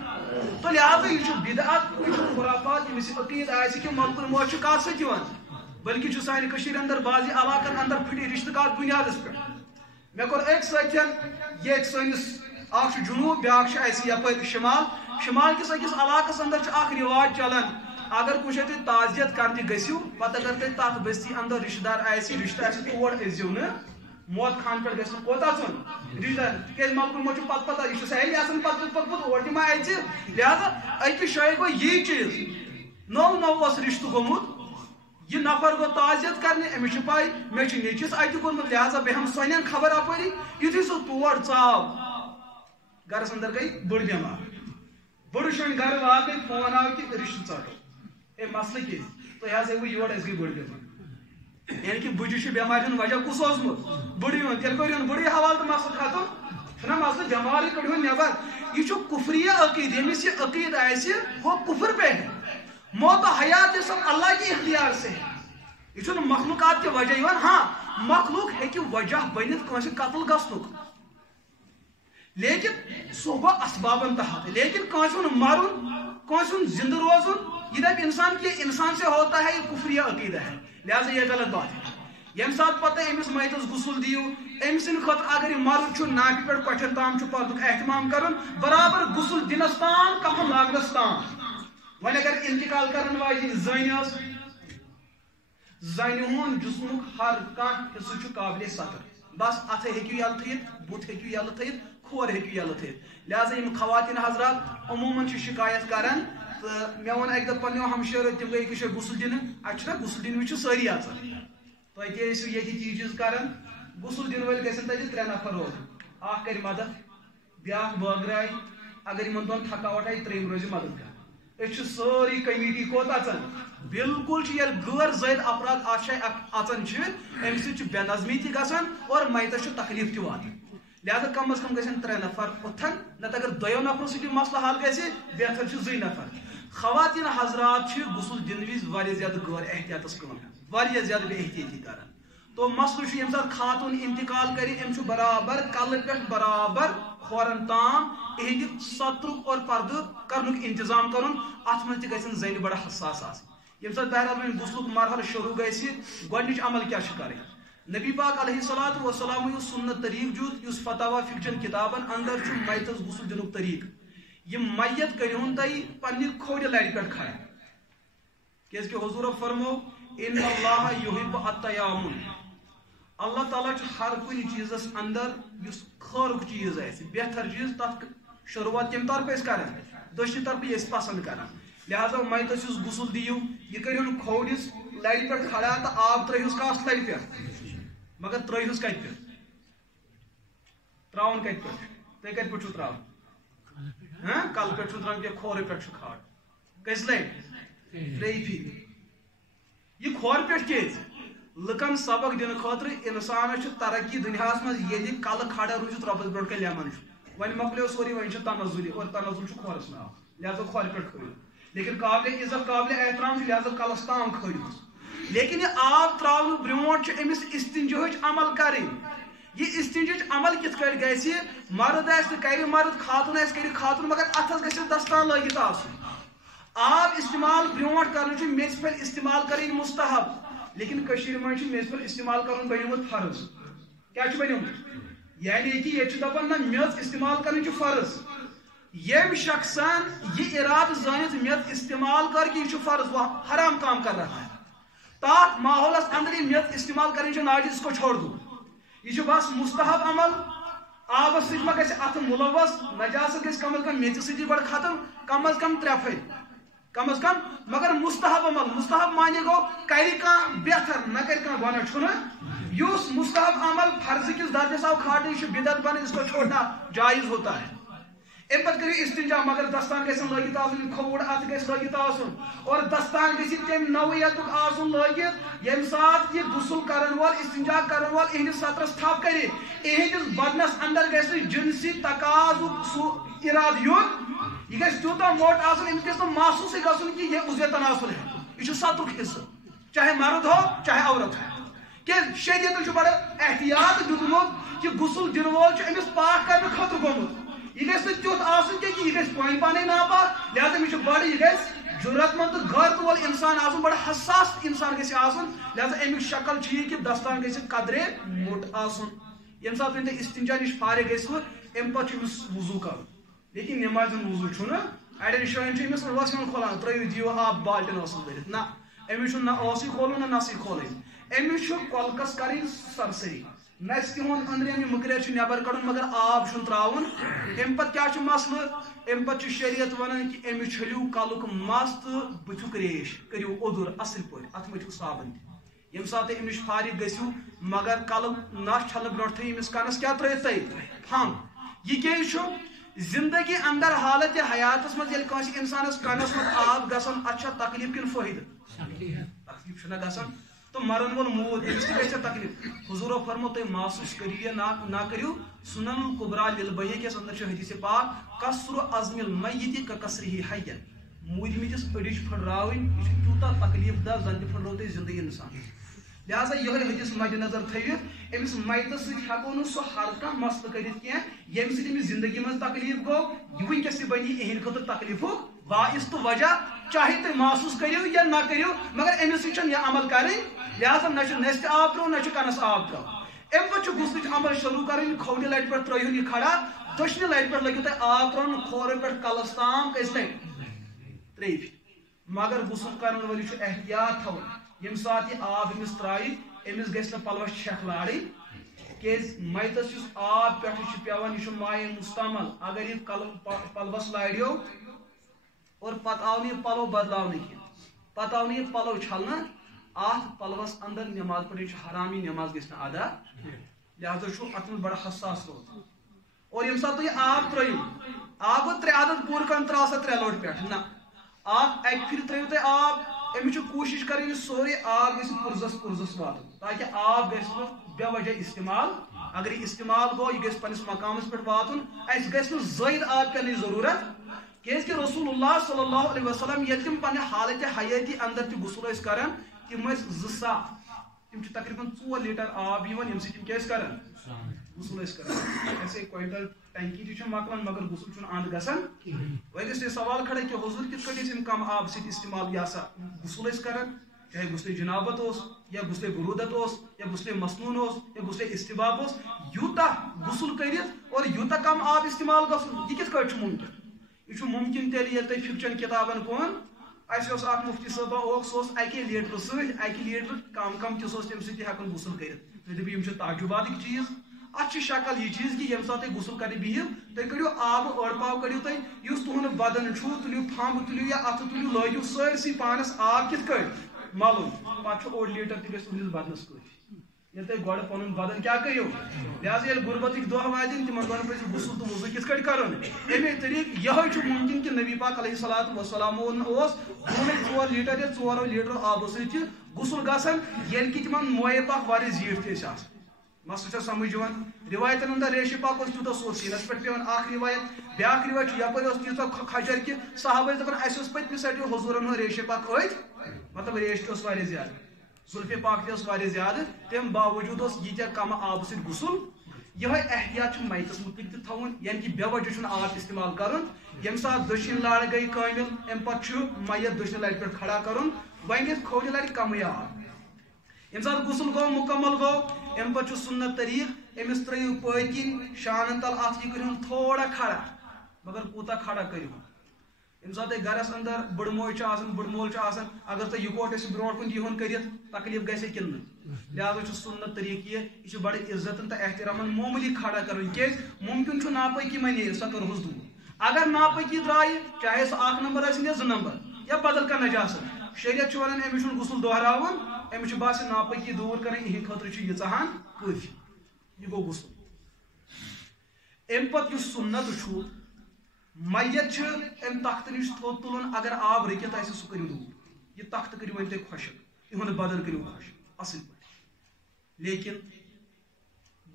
تو لہٰذا یہ چھُ بدعت یہ چھُ خرافات ییٚمِس یہِ عقیٖد آسہِ کہ ملکہٕ مو چھُ کتھ سۭتۍ یِوان بلکہ چھُ سانہِ کٔشیٖرِ اندر بعض علاقن اندر پھٕٹہِ رشتہٕ کار بُنیادس پٮ۪ٹھ مےٚ کوٚر أکۍ سۭتۍ ییٚتہِ سٲنِس اکھ چھُ جنوٗب بیٛاکھ چھُ اَسہِ یپٲرۍ شمال کِس أکِس علاقس اندر چھُ اکھ رِواج چلان اگر کُنہِ جایہِ تُہۍ تعزیت کرنہِ گٔژھِو پتہٕ اگر تُہۍ تتھ بستی اندر رشتہٕ دار آسہِ رشتہٕ آسہِ تور أژۍزیو نہٕ موت خان پٮ۪ٹھ گژھِ نہٕ کوٚت اژُن رشتہٕ دار تِکیٛازِ ملکہٕ مو چھُ پتہٕ پتہ یہِ چھُ سہلی آسان پتہٕ پوٚکمُت اور تہِ ما اژِ لہٰذا أکِس جایہِ گوٚو یی چیٖز نوٚو اوس رشتہٕ گوٚمُت یہ نفر گوٚو تعزیت کرنہِ أمِس چھِ پاے مےٚ چھُ نیٚچوِس اَتہِ کوٚرمُت لہٰذا بہٕ ہٮ۪مہٕ سۄنٮ۪ن خبر اپٲری یُتھُے سُہ تور ژاو گرس اندر گٔے بٔڑ بٮ۪مار بٔڑٕ شۄنۍ گرٕ واتنٲوۍ فون آو کہ رشتہٕ ژَٹو اے مسلہٕ کیٛازِ تُہۍ حظ یِوٕ یور اَسہِ گٔے بٔڑ بٮ۪مار یعنی کہ بٕجہِ چھُ بٮ۪مارِ ہُنٛد وجہ کُس اوسمُت بٔڑٕ یُن تیٚلہِ کوٚر یُن بٔڑٕے حوالہٕ تہٕ مسلہٕ ختم چھنا مسئلہ بیمار کڑو نبر یہ کفریہ عقید یمس یہ عقید آئے وہ کفر پہ ہے موت و حیات یہ سب اللہ کی اختیار سے ہے یہ مخلوقات کی وجہ یوان ہاں مخلوق ہے کہ وجہ بنت کنس قتل گھنک لیکن سہ گو اسبابن تحت لیکن کنس مرن کنس زندہ روزن یہ دپ انسان کی انسان سے ہوتا ہے یہ کفریہ عقیدہ ہے لہذا یہ غلط بات ہے یم سات پتہ امس میتس غسل دیو ام سند خطر اگر یہ مرد ناکہ پہ کٹھن تام پردک اہتمام کرن برابر غسل دنس تام کفن لاگنس تام ون اگر انتقال کرن واجن زن ہند جسمک ہر کھانا حصہ قابل سطر بس ات ہیکو یل تھیت بت ہیکو یل تھیت کھور ہیکو یل تھیت لہذا یم خواتین حضرات عموماً شکایت کران تو مے ون اک دہ پنو ہمشیرو تم گئی کش غسل دن اتنا غسل دن وچ ساری آسان تھی تیسو یہ چیز کران غسل دن ول گھن تک 3 نفر روزن اخ کر مدد بیاکھ بٲگرایہِ اگر ان دون تھکاوٹ آئی 3 روز مدد کر اس ساری کمیٹی کوت اچان بالکل یل غیر زائد افراد اچان ام سی بے نظمی تہ گژھان اور میتس تکلیف تہ واتان لہذا کم از کم گھن 3 نفر اوتھن نت اگر 2 نفر سی مسئلہ حل گژھِ بہتر 2 نفر خواتین حضرات غسل دن وز واریاہ زیادہ غیر احتیاطس کام واریاہ زیادہ بے احتیاطی کران تو مسئلہ یم سات خاتون انتقال کر ام برابر کل پہ برابر کھورن تام اہند سترک اور پرد کرنک انتظام کرن ات من تہ گژھن زن بڑا حساس آسن یم سات بہرحال وۄنۍ غسلک مرحلہ شروع گژھِ گۄڈنِچ عمل کیا کرٕنۍ نبی پاک علیہ الصلوۃ والسلام یُس سنت طریق دیُت یُس فتاوا فکچن کتابن اندر چھُ میتس غسل دنُک طریق یہ میت کٔرۍہُن تُہۍ پننہِ کھوڑِ لرِ پٮ۪ٹھ کھڑا کیازِ کہ حضور فرمو ان اللہ یحب التیامن اللہ تعالیٰ ہر کن چیزس اندر اس خارک چیز آئے بہتر چیز تک شروعات تم طرف کران دشنی طرف پسند کران لہذا میتس غسل دیو یہ کرن کھوڑس لرِ پہ کھڑا تو آب ترہوس کس لرِ پہ مگر ترہوس کت پہ تراون کت پہ تھی کت پہ تراون کل پہ تراون کہ کھور پہ کھاڑ کس لر 3 پھر یہ کھور پہ کیز لکن سبق دن خاطر انسان ترقی دنیا مز یہ کل کھڑا روزت ربس برو کن لیمان ون مکلو سوری ون تنزلی اور تنزل کھورس ناو لہذا کھور پہ کھڑو لیکن قابل عزت قابل احترام لہذا کلس تام کھڑو لیکن یہ آب تراؤن برونٹ امس استنجاہچ عمل کریں یہ استنجاہچ عمل کت کٹ گژھِ مرد آسہِ کرِ مرد خاتون آسہِ کرِ خاتون مگر اتھس گژھِ دستان لٲگِتھ آسُن آب استعمال برونٹ کرن میژ پھل استعمال کریں مستحب لیکن کشیر من میژ پھل استعمال کرن بنیومت فرض کیا بنیومت یعنی کہ یہ دپان نہ میژ استعمال کرن فرض یم شخصان یہ ارادہ زانت میژ استعمال کر کہ یہ فرض وہ حرام کام کر رہا ہے تاک ماحولس اندر یہ میژ استعمال کریں ناجائز اس کو چھوڑ دو یہ بس مستحب عمل آبس سۭتۍ ما گژھِ اتھ ملوث نجاست گژھِ کم از کم میژِ سۭتی گۄڈٕ ختم کم از کم 3 پھٕلۍ کم از کم مگر مستحب عمل مستحب معنی گو کر بہتر نہ کر گناہ چھُنہٕ یُس مستحب عمل فرض کس درجس آو کھاٹے یہ بدعت بن اس کو چھوڑنا جائز ہوتا ہے ام پتہ کرو استنجا مگر دستان گژھن لٲگِتھ آسُن کھوڑ اتھ گژھِ لٲگِتھ آسُن اور دستان گژھِ تمہِ نوعیتُک آسُن لٲگِتھ ییٚمہِ ساتہٕ یہِ غسل کرن وول استنجا کرن وول اہندِس سطرس تھپ کرِ اہندِس بدنس اندر گژھِ نہٕ جنسی تقاضُک سُہ ارادٕ یُن یہ گژھِ تیوٗتاہ موٹ آسُن أمِس گژھِ نہٕ محسوٗسٕے گژھُن کہ یہ عضوِ تناسل ہے یہ چھُ سطرُک حصہٕ چاہے مرد ہو چاہے عورت ہو کیازِ شریعتن چھُ بڑٕ احتیاط دیُتمُت کہ غسل دِنہٕ وول چھُ أمِس پاک کرنہٕ خٲطرٕ گوٚمُت یہ گژھِ نہٕ تیُتھ آسُن کینٛہہ کہ یہ گژھِ پانہٕ پانے ناپاک لہذا أمِس چھُ بڑٕ یہ گژھِ جُرت مند تہٕ غٲرت وول انسان آسُن بڑٕ حساس انسان گژھِ آسُن لہذا امیُک شکل چھِ یہِ کہ دستان گژھِ قدرے موٚٹ آسُن ییٚمہِ ساتہٕ وۄنۍ تُہۍ استنجا نِش فارغ گٔژھِو امہِ پتہٕ چھُ أمِس وضوٗ کرُن لیکن نمازِ ہُنٛد وضوٗ چھُنہٕ اڑین جاین أمس وسان کھولان ترٛٲیِو دِیِو آب بالٹین ٲسس بٔرِتھ نہ أمِس چھُنہٕ نہ ٲسٕے کھولُن نہ نسٕے کھولٕنۍ أمِس چھُ کۄلکس کَرٕنۍ سرسری نسہِ ہُنٛد أنٛدرِم یہِ مٕکریٚر چھُ نٮ۪بر کڑُن مگر آب چھُنہٕ تراوُن امہِ پتہٕ کیٛاہ چھُ مسلہٕ امہِ پتہٕ چھُ شریعت ونان کہ أمِس چھٔلِو کلُک مس تہٕ بٕتھیُک ریش کٔرِو اوٚدُر اصٕل پٲٹھۍ اتھ مٔتھِو صابن تہِ ییٚمہِ ساتہٕ تُہۍ أمِس فارغ گٔژھِو مگر کلُک نش چھلنہٕ برونٛٹھ تھٲیِو أمِس کنس کیٛاہ ترٲیِتھ تُہۍ پھم یہ کیٛازِ چھُ زندگی اندر حالت حیاتس مز ییٚلہِ کٲنٛسہِ انسانس کنس منٛز آب گژھان اتھ چھا تکلیف کِنہٕ فٲیدٕ تکلیف چھُنہ گژھان تو مرن وول موت امس تہ گژھِ تکلیف حضور فرمو تُہۍ محسوس کٔرِو یا نہ کٔرِو سنن القبرا للبیہقی کِس اندر چھُ حدیث پاک کسر عظم المیت ککسرہ حیا موٗدمٕتِس أڑِچ پھٕٹراوٕنۍ یہِ چھُ تیوٗتاہ تکلیف دہ زن تہِ پھٕٹرو تۄہہِ زندگی انسان لہذا یہے حدیث مد نظر تھٲوِتھ أمِس میتس سۭتۍ ہٮ۪کو نہٕ سُہ ہر کانٛہہ مسلہٕ کٔرِتھ کینٛہہ ییٚمہِ سۭتۍ أمِس زندگی منٛز تکلیف گوٚو یہِ وٕنکٮ۪س تہِ بنی یِہنٛدِ خٲطرٕ تکلیفُک باعث تہٕ وجہ چاہے تُہۍ محسوٗس کٔرِو یا نہ کٔرِو مگر أمِس سۭتۍ چھنہٕ یہِ عمل کَرٕنۍ لہذا نہ چھُ نستہِ آب ترٛاوُن نہ چھُ کنس آب ترٛاوُن امہِ پتہٕ چھُ غسلٕچ عمل شروٗع کَرٕنۍ کھوورِ لٹہِ پٮ۪ٹھ ترٲیہُن یہِ کھڑا دٔچھنہِ لٹہِ پٮ۪ٹھ لٲگِو تُہۍ آب ترٛاوُن کھورن پٮ۪ٹھ کلس تام کٔژِ لٹہِ 3 پھِرِ مگر غسل کرن وٲلِس چھُ احتیاط تھاوُن ییٚمہِ ساتہٕ یہِ آب أمِس ترٛایہِ أمِس گژھِ نہٕ پلوس چھکھ لارٕنۍ کیازِ میتس یُس آب پٮ۪ٹھٕ چھُ پیوان یہِ چھُ مایع مستعمل اگر یہِ پلوس لاریو اور پتہٕ آو نہٕ یہِ پلو بدلاونہٕ کینٛہہ پتہٕ آو نہٕ یہِ پلو چھلنہٕ اتھ پلوس اندر نماز پڑھٕنۍ چھُ حرام یہِ نماز گژھِ نہٕ ادا لہذا چھُ اتھ منٛز بڑٕ حساس روزُن اور ییٚمہِ ساتہٕ تُہۍ آب ترٲیِو آب گوٚو 3 عادت پوٗرٕ کرُن ترٛاو سا 3 لوٹہٕ پٮ۪ٹھ نہ آب اکہِ پھِرِ ترٲیِو تُہۍ آب أمِس چھُ کوٗشِش کَرٕنۍ یہِ سورُے آب گژھِ پُرزَس واتُن تاکہِ آب گژھِ نہٕ بے وجہ استعمال اگر یہِ استعمال گوٚو یہِ گژھِ پننِس مقامس پٮ۪ٹھ واتُن اَسہِ گژھِ نہٕ زٲیِد آب پٮ۪نٕچ ضروٗرت کیازِ رسول اللہ صلی اللہ علیہ وسلم ییٚلہِ تِم پننہِ حالتِ حیٲتی اندر تہِ غسل ٲسۍ کران تِم ٲسۍ 2 صاف تِم چھِ تقریٖباً 4 لیٖٹر آب یِوان ییٚمہِ سۭتۍ تِم کیٛاہ ٲسۍ کران غسل ٲسۍ کران ایسے کویِنٹل ٹینکی تہِ چھُ مۄکلان مگر غسل چھُنہٕ اند گژھان وۄنۍ گژھِ تۄہہِ سوال کھڑا کہِ حضوٗر کِتھ کٔنۍ ٲسۍ یِم کم آبہٕ سۭتۍ استعمال یہِ ہسا غسل ٲسۍ کران چاہے غسلِ جنابت اوس یا غسلِ برودت اوس یا غسلِ مسنون اوس یا غسلِ استباب اوس یوٗتاہ غسل کٔرِتھ اور یوٗتاہ کم آب استعمال گژھُن یہِ کِتھ کٔنۍ چھُ مُمکِن یہِ چھُ مُمکِن تیٚلہِ ییٚلہِ تُہۍ فِکچن کِتابن کُن اَسہِ اوس اکھ مُفتی صٲبا اوس سُہ اوس 1 لیٖٹر سۭتۍ 1 لیٖٹر کم تہِ سُہ اوس تمہِ سۭتۍ تہِ ہٮ۪کان غسل کٔرِتھ تُہۍ دٔپِو یِم چھِ تعجُباتٕکۍ چیٖز اتھ چھِ شکل یہِ چیٖز کہِ ییٚمہِ ساتہٕ تُہۍ غسل کرنہِ بِہِو تُہۍ کٔڑِو آبہٕ أڑ پاو کٔڑِو تُہۍ یُس تُہُنٛد بدن چھُ تُلِو پھمب تُلِو یا اَتھٕ تُلِو لٲگِو سٲرسٕے پانس آب کِتھ کٔنۍ ملُن پتہٕ چھُ 1 لیٖٹر تہِ گژھِ تُہنٛدِس بدنس کٲفی ییٚلہِ تُہۍ گۄڈٕ پنُن بدن کیٛاہ کٔرِو لہذا ییٚلہِ غُربتٕکۍ دۄہ واتن تِمن دۄہن پزِ غسل تہٕ وضوٗ کِتھ کٔنۍ کرُن اَمے طریٖقہٕ یِہوے چھُ مُمکِن کہِ نبی پاک علیہ الصلوۃ والسلام اوس 4 لیٖٹر یا 4 لیٖٹر آبہٕ سۭتۍ چھِ غسل گژھان ییٚلہِ کہِ تِمن مویے پاک واریاہ زیٖٹھ تہِ ٲسۍ آسان مسلہٕ چھا سمجھ یِوان روایتن اندر ریشہِ پاک اوس تیوٗتاہ سُہ اوس سیٖنس پٮ۪ٹھ پیوان اکھ روایت بیاکھ روایت چھُ یپٲرۍ اوس تیوٗتاہ کھجر کہِ صحابہٕ ٲسۍ دپان اَسہِ اوس پٔتمہِ سایڈٕ حضوٗرن ہُنٛد ریشہِ پاک أتھۍ مطلب ریش تہِ اوس واریاہ زیادٕ زُلفہِ پاک تہِ اوس واریاہ زیادٕ تمہِ باوجوٗد اوس ییٖتیاہ کم آبہٕ سۭتۍ غسل یِہوے احتیاط چھُ میتس مُتعلق تہِ تھاوُن یعنی کہِ بے وجہ چھُنہٕ آب استعمال کرُن ییٚمہِ ساتہٕ دٔچھِنۍ لڑ گٔے کٲمِل امہِ پتہٕ چھُ میت دٔچھنہِ لٹہِ پٮ۪ٹھ کھڑا کرُن وۄنۍ گژھِ کھوورِ لٹہِ کمٕے آب ییٚمہِ ساتہٕ غسل گوٚو مُکمل گوٚو امہِ پتہٕ چھُ سُنت طریٖقہٕ أمِس ترٲیِو پٔتۍ کِنۍ شانن تل اتھ یہِ کٔرِہُن تھوڑا کھڑا مگر کوٗتاہ کھڑا کٔرِہُن ییٚمہِ ساتہٕ تۄہہِ گرس اندر بٕڑٕ موج چھُ آسان بٕڑٕ مول چھُ آسان اگر تُہۍ یِکوٹ ٲسِو برونٛٹھ کُن یِہُن کٔرِتھ تکلیف گژھِ کِنہٕ نہٕ لہذا چھُ سُنت طریٖقہٕ یہِ چھُ بڑٕ عزتن تہٕ احترامن معموٗلی کھڑا کرُن کیازِ مُمکِن چھُ ناپٲکی وۄنۍ نیرِ سۄ کرہوس دوٗر اگر ناپٲکی درٛایہِ چاہے سُہ 1 نمبر ٲسِن یا 2 نمبر یا بدل کانٛہہ نجاست شریعت چھُ ونان أمِس چھُنہٕ غسل دۄہراوُن أمِس چھُ باسان ناپٲکی دوٗر کرٕنۍ یِہنٛدِ خٲطرٕ چھُ ییٖژاہ ہن کٲفی یہِ گوٚو غسل امہِ پتہٕ یُس سُنت چھُ میت چھُ امہِ تختہٕ نِش تھوٚد تُلُن اگر آب رُکِتھ آسہِ سُہ کٔرِو دوٗر یہِ تختہٕ کٔرِو وۄنۍ تُہۍ خۄشک یِہُنٛد بدن کٔرِو خۄشک اصل پٲٹھۍ لیکن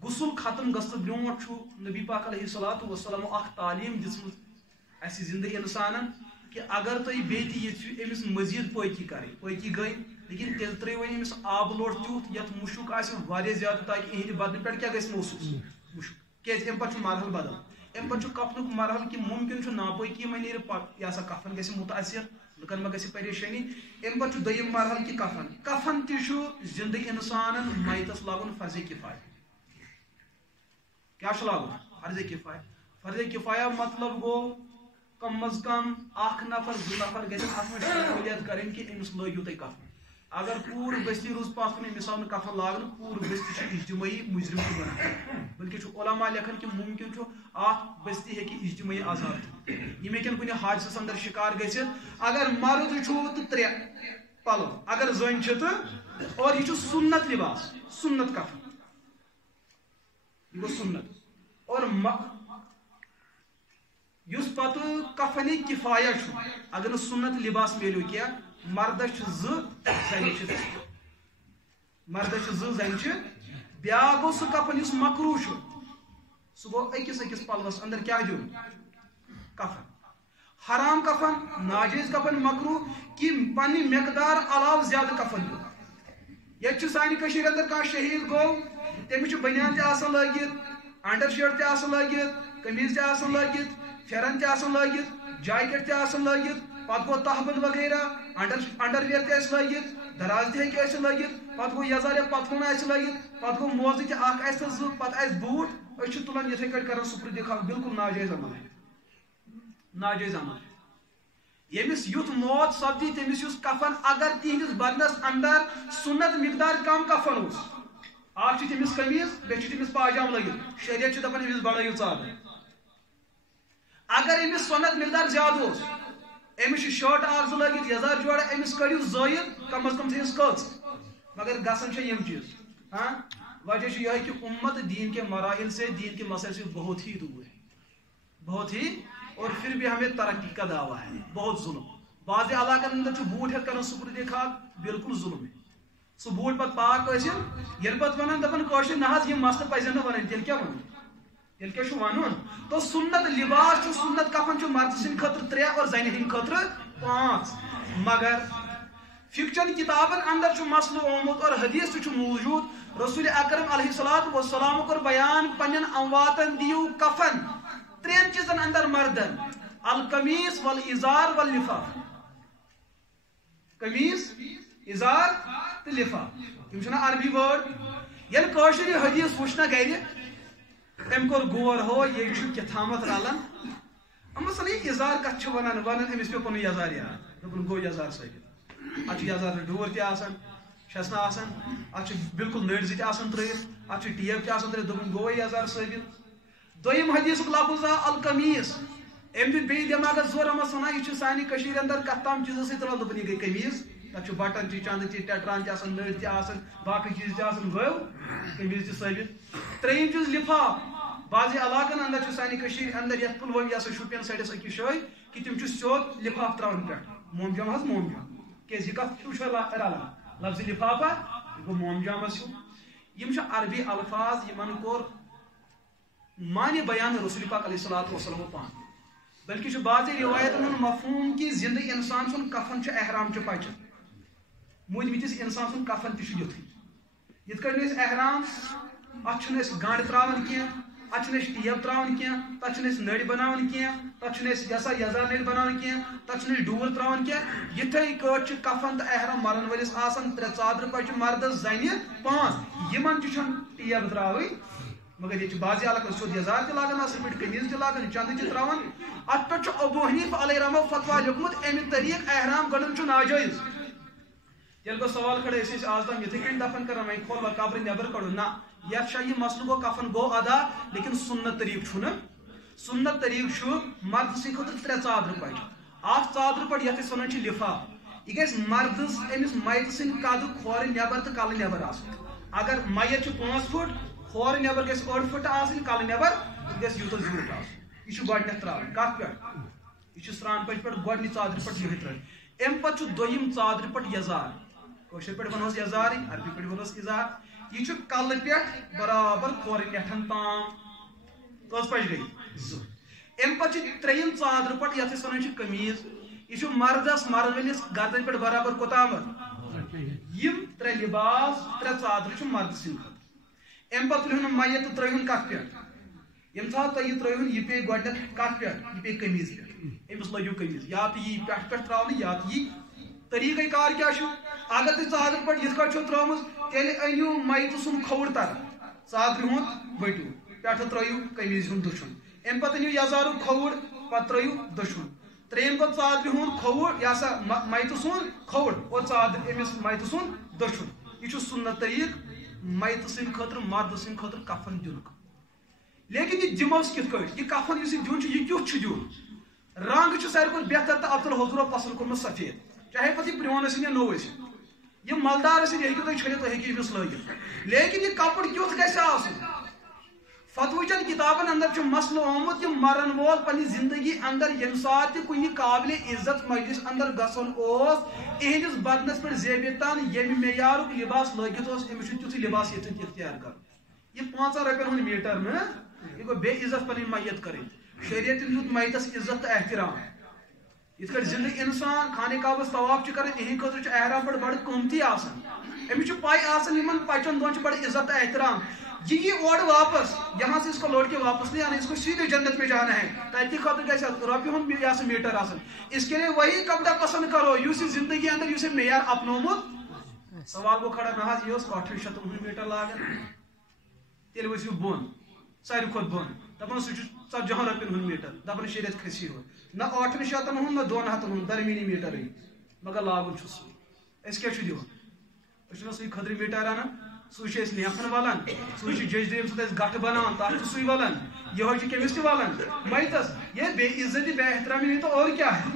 غسل ختم گژھنہٕ برونٛٹھ چھُ نبی پاک علیہ الصلوۃ والسلام اکھ تعلیٖم دِژمٕژ اَسہِ زِندٕ اِنسانن کہِ اگر تُہۍ بیٚیہِ تہِ ییٚژھِو أمِس مٔزیٖد پٲکی کَرٕنۍ پٲکی گٔے لیکن تیٚلہِ ترٛٲیِو وۄنۍ أمِس آبہٕ لوٹ تیُتھ یتھ مُشُک آسہِ واریاہ زیادٕ تاکہِ یِہنٛدِ بدنہٕ پٮ۪ٹھ کیٛاہ گژھِ محسوٗس مُشُک کیازِ امہِ پتہٕ چھُ مرحل بدل امہِ پتہٕ چھُ کفنُک مرحل کہِ مُمکِن چھُ ناپٲکی وۄنۍ نیرِ پتہٕ یہِ ہسا کفن گژھِ مُتاثر لُکن ما گژھِ پریشٲنی امہِ پتہٕ چھُ دوٚیِم مرحل کہِ کفن تہِ چھُ زِندٕ اِنسانن میتس لاگُن فرضِ کِفایہ کیٛاہ چھُ لاگُن فرضِ کِفایہ مطلب گوٚو کم از کم 1 نفر 2 نفر گژھن اتھ منٛز شموٗلیت کرٕنۍ کہِ أمِس لٲگِو تُہۍ کفن اگر پوٗرٕ بستی روٗز پتھ کُن أمِس آو نہٕ کفن لاگنہٕ پوٗرٕ بستی چھِ اجتمٲعی مُجرم چھُ بنان بلکہِ چھُ علما لیکھان کہِ مُمکِن چھُ اتھ بستی ہیٚکہِ اجتمٲعی عذاب یِم ہیٚکن کُنہِ حادثس اندر شِکار گٔژھِتھ اگر مرد چھُ تہٕ 3 پلو اگر زٔنۍ چھِ تہٕ اور یہِ چھُ سُنت لباس سُنت کفن یہِ گوٚو سُنت اور یُس پتہٕ کفنِ کِفایہ چھُ اگر نہٕ سُنت لباس میلیو کینٛہہ مردس چھِ 2 زنہِ چھِ 3 مردس زن بیا گو سہ کفن اس مکرو سہ گو اکس پلوس اندر کیا دیون کفن حرام کفن ناجائز کفن مکرو کہ پنہ مقدار علاوہ زیادہ کفن دیون یہ سانہ کشیر اندر کھانا شہید گو تمس بنیان تہ لگت انڈر شرٹ تہ لگت قمیض تہ لگت پھرن تہ لگت جاکٹ تہ لگت پتہ گو تحبل وغیرہ انڈر ویئر تہ لگت دراز تہ لگت پتہ گو یزار پتھون لگت پتہ گو موزہ تہ زٕ پتہ بوٹ اس تلان یتھے کٹ کران سپرد خاک بالکل ناجائز عمل ناجائز عمل یمس یوت موت سپدی تمس یس کفن اگر تہندس بدنس اندر سنت مقدار کم کفن اس اخ تمس قمیض بیٚیہِ تمس پاجام لگت شریعت دپان امس بڑھٲیو ژادر اگر امس سنت مقدار زیادہ اس امس شرٹ اخ زٕ لگت یزار جوڑا امس کڑیو زٲیِد کم از کم تھیس کٔژ مگر گژھان یم چیز ہاں وجہ یہ کہ امت دین کے مراحل سے دین کے مسائل سے بہت ہی دور ہے بہت ہی اور پھر بھی ہمیں ترقی کا دعویٰ ہے بہت ظلم بعض علاقن اندر بوٹ ہیت کران سپرد خاک بالکل ظلم ہے سہ بوٹ پتہ پاک ٲسِن ییٚلہِ پتہ ونان دپان کٲشِر نہ حظ یِم مسلہٕ پزن نہٕ ونٕنۍ تیٚلہِ کیٛاہ ونُن تیٚلہِ کیٛاہ چھُ ونُن تو سنت لباس چھُ سنت کفن چھُ مرد سٕنٛدِ خٲطرٕ 3 اور زنہِ ہٕنٛدِ خٲطرٕ 5 مگر فکچن کتابن اندر چھُ مسلہٕ آمُت اور حدیث تہِ چھُ موجود رسول اکرم علیہ الصلوۃ والسلام کور بیان پنن امواتن دیو کفن 3 چیزن اندر مردن القمیص والازار واللفاف قمیص ازار تو لفاف یم چھنا عربی ورڈ یل کٲشِر حدیث وچھنا گرِ ام کور غور ہو یہ چھ کتھامت رلان مثلا یہ ازار کتھ چھ ونان امس پہ پن یزار یاد دپن گو یزار ثابت اتھ یزار ڈور تہ آسان شسنا آسان اتھ بالکل نڑ زٕ تہ آسان ترٲیِتھ اتھ ٹیپ تہ آسان ترٲیِتھ دپن گو یزار ثابت دویم حدیث لفظ القمیص ام دیت بیٚیہِ دٮ۪ماغس زور اما سنان یہ سانہِ کٔشیٖرِ اندر کتھ تام چیٖزو سۭتۍ رلان دپن یہِ گٔے قمیٖض تتھ بٹن تہِ چندٕ تہِ ٹیٹران تہِ آسان نٔرۍ تہِ آسان باقٕے چیٖز تہِ آسان گوٚو قمیٖض تہِ ثٲبت ترٛیٚیِم چیٖز لفاف بعض علاقن اندر چھُ سانہِ کٔشیٖرِ اندر یتھ پُلوٲمۍ یا شُپین سایڈس أکِس جایہِ کہ تِم چھِ سیوٚد لفاف تراوان پٮ۪ٹھ مومجام حظ مومجام کیازِ یہِ کتھ چھُ رلان لفظ لفافہ یہِ گوٚو مومجامس ہیوٗ یم چھِ عربی الفاظ یمن کوٚر معنی بیان رسول پاک علیہ الصلوۃ والسلام پان بلکہ چھ بعض روایتن ہند مفہوم کہ زندہ انسان سن کفن چھ احرام چھ پچ مودمتس انسان سن کفن تہ یتھ یت کڑ احرام ات چھن گانڈ تراون کی ات چھن ٹیپ تراون کی تت چھن نڑ بناون کی تت چھن یسا یزار نڑ بناون کی تت چھن ڈور تراون کی یتھے کٹ چھ کفن تہ احرام مرن ولس آسان 3 ژادر پچ مردس زنہ 5 یمن تہ چھن ٹیپ تراوی مگر یہ بعض علاقن سیود یزار تہ لاگان اصل پہ قمیض تہ لاگان چند تہ تراوان ات پہ ابو حنیفہ علیہ رحمہ فتوا لیکھمت امہ طریق احرام گنڈن چھ ناجائز یل گو سوال کھڑے اس آز تام یتھے کن دفن کران وہیں کھول قبر نبر کڑو نا یت شاہ یہ مسئلہ گو کفن گو ادا لیکن سنت طریق چھُ سنت طریق چھُ مرد سٕنٛدِ خٲطرٕ 3 ژادر پٹ اکھ ژادر پٹ یتھ ونان چھ لفاف یہ گژھِ مردس امس میت سٕنٛدِ قدٕ کھورِ نبر تو کلہٕ نبر آسُن اگر میت چھ 5 فٹ کھور نبر گژھِ 8 فٹ آسٕنۍ کلہٕ نبر گژھِ یوٗتاہ زیوٗٹھ آسُن یہ گۄڈنیتھ تراوُن کتھ پٮ۪ٹھ یہ سران پچ پٮ۪ٹھ گۄڈنہِ ژادرِ پٮ۪ٹھ یِہے ترٲوِتھ امہِ پتہٕ چھُ دوٚیِم ژادرِ پٮ۪ٹھ یزار کٲشِر پٲٹھۍ ونہوس یزارٕے عربی پٲٹھۍ ونہوس ازار یہ چھُ کلہٕ پٮ۪ٹھ برابر کھورِ نٮ۪ٹھن تام کٔژ پچ گٔے 2 امہِ پتہٕ چھِ ترٛیٚیِم ژادرِ پٮ۪ٹھ یتھ أسۍ ونان چھِ قمیٖض یہ چھُ مردس مرن وٲلِس گردن پٮ۪ٹھ برابر کوتامتھ یم 3 لباس 3 ژادرِ چھُ مرد سٕنٛدِ خٲطرٕ امہِ پتہٕ تُلہون میت تہٕ ترٲوہون کتھ پٮ۪ٹھ یم سات تُہۍ یہِ ترٲوہون یہِ پیٚیہِ گۄڈنیتھ کتھ پٮ۪ٹھ یہِ پیٚیہِ قمیٖض پٮ۪ٹھ امس لٲگِو قمیٖض یا تہٕ یی پٮ۪ٹھ تراونہٕ یا تہٕ یی طریقہ کار کیا چھُ اگر تُہۍ ژادرِ پٮ۪ٹھ یِتھ کٲٹھۍ چھو ترٲومٕژ تیٚلہِ أنِو میتہٕ سُنٛد کھوٚوُر طرف ژادرِ ہُنٛد ؤٹِو پٮ۪ٹھٕ ترٲیِو قمیٖض ہُنٛد دٔچھُن امہِ پتہٕ أنِو یزارُک کھوٚوُر پتہٕ ترٲیِو دٔچھُن ترٛیٚیِم گوٚو ژادرِ ہُنٛد کھوٚوُر یہِ ہسا میتہٕ سُنٛد کھوٚوُر اور ژادرِ أمِس میتہٕ سُنٛد دٔچھُن یہ چھُ سنت طریق میتہٕ سٕنٛدِ خٲطرٕ مرد سٕنٛدِ خٲطرٕ کفن دِنُک لیکن یہ دِموس کِتھ کٲٹھۍ یہ کفن یُس یہِ دیُن چھُ یہِ کیُتھ چھُ دیُن رنگ چھُ ساروی کھۄتہٕ بہتر تہٕ افضل حضوٗرو پسنٛد کوٚرمُت سفید چاہے پتہٕ یہِ پرٛون ٲسِنۍ یا نوٚو ٲسِنۍ یہ مالدار ٲسِنۍ یہِ ہیٚکِو تُہۍ چھٔلِتھ تُہۍ ہیٚکِو أمِس لٲگِتھ لیکن یہ کپُر کیُتھ گژھِ آسُن فتوی چن کتابن اندر مسل آمت یہ مرن وول پنہ زندگی اندر یم سات کن قابل عزت مجلس اندر گھن اہندس بدنس پہ زیبتان یم معیار لباس لگت امس تیت لباس یتن اختیار کر یہ 5 رۄپین ہند میٹر نا یہ گو بے عزت پنہ میت کریں شریعت دیت میتس عزت تو احترام یت کٹ زندہ انسان خانہ کعبس طواف کر اہند خاطر احرام پہ بڑ قیمتی امس پائی یمن پچن دون بڑ عزت تو احترام یہ اور واپس یہاں سے اس کو لوٹ کے واپس نہیں آنا اس کو سیدھے جنت میں جانا ہے تاکہ خاطر کیسے رۄپیہِ ہُنٛد یہ میٹر آسن اس کے لیے وہی کپڑا پسند کرو یُس زندگی اندر یُس معیار اپنومت سوال گو کھڑا نہ یہ 800 ہُنٛد میٹر لاگان تیل ؤسِو بۄن ساروی کھۄتہٕ بۄن دپان سُہ چھُ 40 رۄپین ہُنٛد میٹر دپان شریعت کھسی ہو نہ 800 ہُنٛد نہ 200 ہُنٛد درمیانی میٹر مگر لاگُن چھُ سُے أسۍ کیٛاہ چھِ دِوان أسۍ چھِنہ سُے خٔدرٕ میٹر انان سُے نیفن ولان سُے جج یم سۭتۍ گٹھ بناوان تتھ چھُ سُے ولان یہ کٔمِس تہِ ولان میتس یہ بے عزتی بے احترامی نہیں تو اور کیا ہے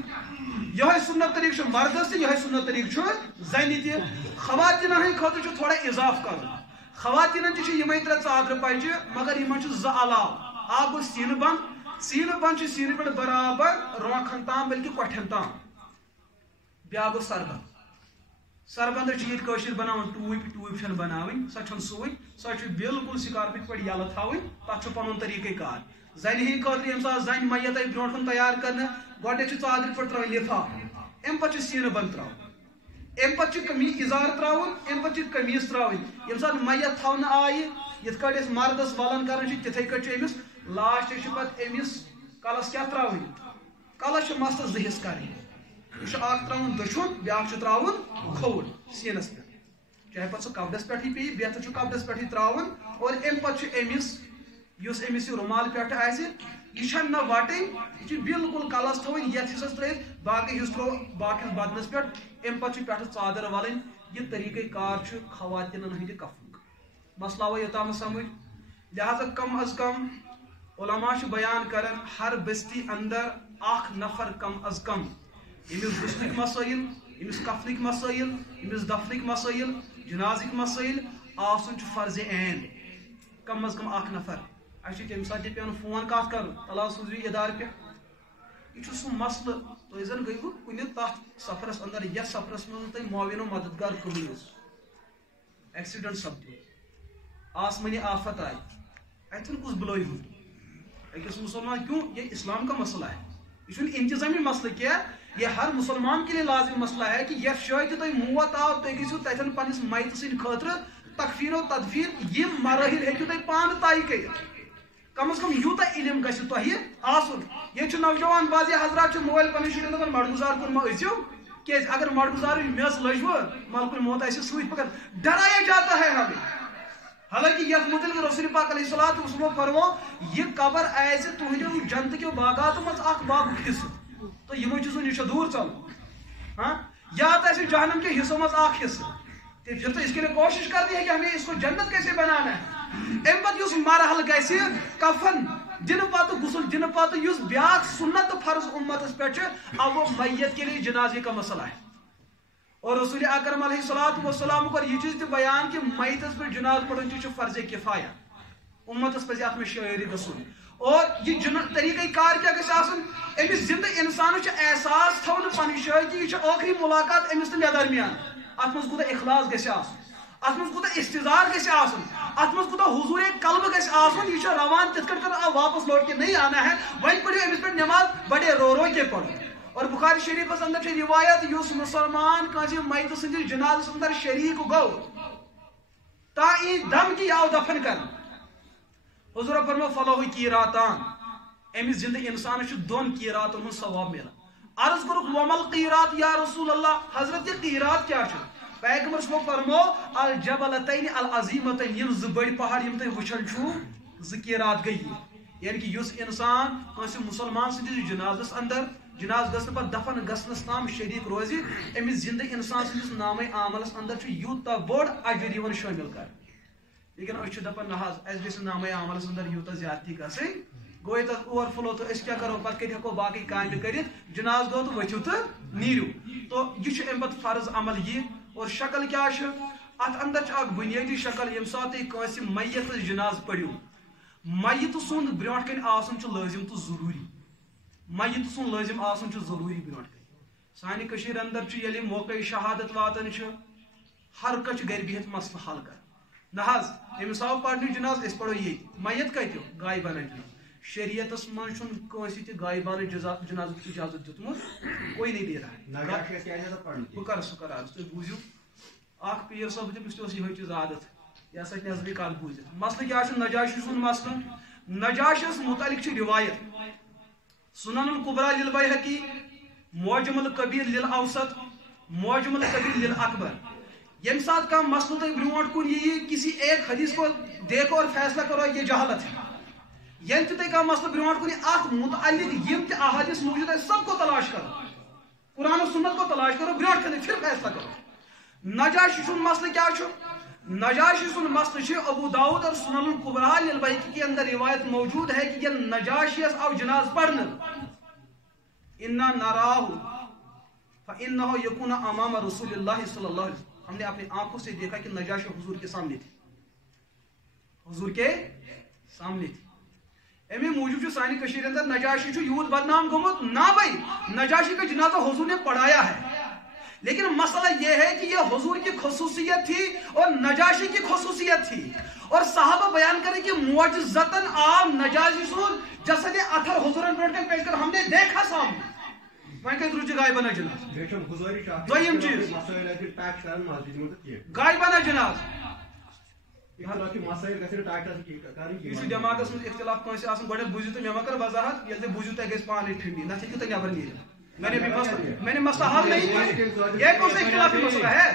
یہ سنت طریقہ مردس تہ یہ سنت طریقہ زنہِ تہ خواتین ہند خاطر تھوڑا اضاف کر خواتین تہ یمے 3 ژادر پچہ مگر یمن چھ 2 علاوہ اکھ گوٚو سینہ بند چھ سینہ پہ برابر رونکھن تام بلکہ کۄٹھٮ۪ن تام بیاکھ گوٚو سربند سربندر یہ قشر بناون ٹوپ چھن بناوین سو چھن سوئی سو بالکل سکارپک پہ یلہ تھاوین تک پن طریقہ کار زن ہند خاطر یم سات زن میت آئی برو کن تیار کرنے گۄڈنیتھ ژادر پہ ترٛاوٕنۍ لفاف ام پتہ سینہ بند ترٛاوُن ام پتہ قمیٖض اِزار ترٛاوُن ام پتہ قمیٖض ترٛاوٕنۍ یم سات میت تھاونہٕ آیہِ یِتھ کٲٹھۍ أسۍ مردس ولن کران تِتھے کٲٹھۍ چھُ أمِس لاسٹ چھُ پتہٕ أمِس کلس کیٛاہ ترٛاوٕنۍ کلس چھُ مستس 2 حصہٕ کرٕنۍ یہ اخ تراؤن دچھن بیاکھ تراؤن کھووُر سینس پہ چاہے پتہ سہ کپڑس پہ پی بہتر کپڑس پہ تراؤن اور ام پتہ امس یہ رومال پہ یہ نہ وٹن یہ بالکل کلس تھوین یت حصس ترت باقی حصہ ترو باقی بدنس پہ ام پتہ پہ ژادر ولن یہ طریقہ کار خواتین ہند کفن مسئلہ آو یوتام سمجھ لہذا کم از کم علماء بیان کرن ہر بستی اندر اخ نفر کم از کم امس غسلک مسائل امس کفنک مسائل امس دفنک مسائل جنازک مسائل آسن فرض عین کم از کم اخ نفر اچھے تمہ سات پیان فون کت کر تلا سوزو ادارہ پہ یہ سہ مسئلہ تھی زن گئی کن تر سفرس اندر یس سفرس من تھی معاون و مددگار کہین ایکسیڈنٹ سپدو آسمانی آفت آئی اتن کس بلوئی ہوں اکس مسلمان کیوں یہ اسلام کا مسئلہ ہے یہ انتظامی مسئلہ کیا یہ ہر مسلمان کے لیے لازم مسئلہ ہے کہ یہ شاید تھی موت آو تھی گھو تتن پنس میت سند خاطر تکفیر و تدفیر یہ مراحل ہیکو تھی پان طے کر کم از کم یوتہ علم گھو تہ آسن یہ نوجوان بازی حضرات موبائل پن شرین دپان مڑگزار کن ما ازیو کیاز اگر مڑگزار میس لجو ملک موت آئے سوت پکان ڈرایا جاتا ہے ہمیں حالانکہ یہ متعلق رسول پاک علیہ الصلوۃ والسلام فرمو یہ قبر آئے تہندیو جنت کے باغات مز اخ باغ حصہ تو یمو چیزوں نش دور چل ہاں یا تو جہنم کے حصوں مز اخ حصہ پھر تو اس کے لیے کوشش کرنی ہے کہ ہمیں اس کو جنت کیسے بنانا ہے ام پتہ مرحل گھس کفن دن پتہ غسل دن پتہ اس بیاکھ سنت فرض امتس پہ اب وہ میت کے لیے جنازے کا مسئلہ ہے اور رسول اکرم علیہ الصلوۃ والسلام کر یہ چیز تہ بیان کہ میتس پہ جناز پڑھن چھ فرض کفایہ امتس پہ ات میں شاعری گھن اور یہ طریقہ کار کیا گھس آسن امس زندہ انسان احساس تھون پن جائے کہ یہ آخری ملاقات امس تو مے درمیان ات من کوتہ اخلاص گھس ات من کوتہ استظار گھس ات من کوتہ حضور قلب گھس آسن یہ روان تت کر واپس لوٹ کے نہیں آنا ہے وہیں پڑھو امس پہ نماز بڑے رو رو کے پڑھو اور بخاری شریف اندر روایت اس مسلمان کنس میت سندس جنازس اندر شریک گو تا دم کی آو دفن کر حضور فرمو فلوہ قیراتان امس زندہ انسان دون قیراتن ہند ثواب ملان عرض کرک ومل قیرات یا رسول اللہ حضرت یہ قیرات کیا پیغمبر صلی فرمو الجبلتین العظیمتین یم ز بڑ پہاڑ یم تھی وچھان چھو ز قیرات گئی یعنی کہ اس انسان کنس مسلمان سندس جنازس اندر جناز گھن پہ دفن گھنس تام شریک روزی امس زندہ انسان سندس نام عملس اندر یوتہ بوڑ اجر شامل کر لیکن اس دپان نہ اس گھس نام عملس اندر یوتہ زیادتی گھن گوئی تک اوور فلو تو اس کیا کرو پتہ کت ہیکو باقی کام کرت جناز گو تو ورتھو تو نیرو تو یہ ام پتہ فرض عمل یہ اور شکل کیا ات اندر اخ بنیادی شکل یم سات کنس میت جناز پڑھو میت سند برونٹ کن آسن لازم تو ضروری میت سند لازم آسن ضروری برونٹ کن سانہ کشیر اندر یلی موقع شہادت واتن ہر کچھ گر بہت مسئلہ حل کر نہ حض امس آو پڑھنے جناز اس پڑھو یہ میت کتو غائبانہ جناز شریعتس من کنسی تہ غائبانہ جناز اجازت دیتمت کوئی نہیں دے رہا ہے بہ کر سہ کر عرض تھی بوزیو اخ پیر صاحب تمس تہ یہ چیز عادت یہ سا نظری کل بوزت مسئلہ کیا نجاشی سن مسئلہ نجاشس متعلق روایت سنن القبرا للبیہقی معجم الکبیر للاوسط معجم الکبیر للاکبر یم سات کا مسئلہ تک برونٹ کن یہ کسی ایک حدیث کو دیکھو اور فیصلہ کرو یہ جہالت ہے یم تہ کا مسئلہ برونٹ کن ات متعلق یم تہ احادیث موجود ہے سب کو تلاش کرو قرآن و سنت کو تلاش کرو برونٹ کن پھر فیصلہ کرو نجاشی سن مسئلہ کیا چھو نجاشی سن مسئلہ ابو داؤد اور سنن القبرا للبیہقی کے اندر روایت موجود ہے کہ یہ نجاشی او جناز پڑھنا انا نراہ فانہ یکون امام رسول اللہ صلی اللہ علیہ وسلم ہم نے اپنی آنکھوں سے دیکھا کہ نجاشی حضور کے سامنے تھی حضور کے سامنے تھی امی موجود جو سانی کشیر اندر نجاشی جو یود بدنام گمت نہ بھائی نجاشی کا جنازہ حضور نے پڑھایا ہے لیکن مسئلہ یہ ہے کہ یہ حضور کی خصوصیت تھی اور نجاشی کی خصوصیت تھی اور صحابہ بیان کریں کہ معجزتاً آپ نجاشی سن جسد اتھر حضور نے پیش کر ہم نے دیکھا سامنے وہیں کہ درجہ غائبانہ جناز دویم چیز غائبانہ جناز یہ جماعتس من اختلاف کنس گوڑ بوزیو تو مے کر وضاحت یل تھی بوزیو تھی گھس پانے ٹھنڈی نہ تھی کہ نبر نیرن میں نے مسئلہ حل نہیں کیا یہ کون سا اختلافی مسئلہ ہے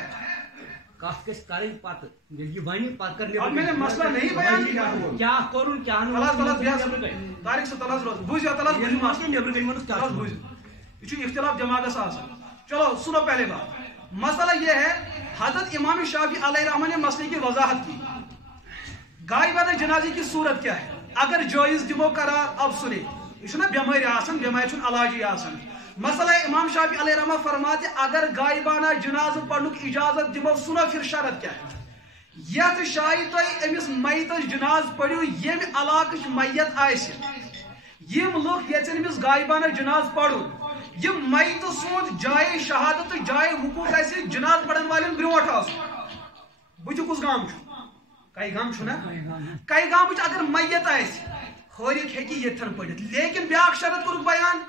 اب میں نے مسئلہ نہیں بیان کیا تاریخ سے تلاش روز بوزیو تلاش بوزیو یہ اختلاف جماعت آسان چلو سنو پہلے بات مسئلہ یہ ہے حضرت امام شافعی علیہ رحمہ نے مسئلے کی وضاحت کی غائبانہ جنازے کی صورت کیا ہے اگر جائز دمو قرار اب سنے یہ نا بیماری آسان بیماری چھن علاجی آسان مسئلہ امام شافعی علیہ رحمہ فرماتے اگر غائبانہ جناز پڑھنک اجازت دمو سنو پھر شرط کیا ہے یت شاید تو امس میتس جناز پڑھو یم علاقہ میت آئے یم لوگ یچن امس غائبانہ جناز پڑھو یہ میت سوند جائے شہادت جائے حقوق ایسے جناز پڑھن والن برونٹ آس بچو کس گام کئی گام چھنا کئی گام بچ اگر میت آس خورک ہیکی یتھن پڑھت لیکن بیاکھ شرط کورک بیان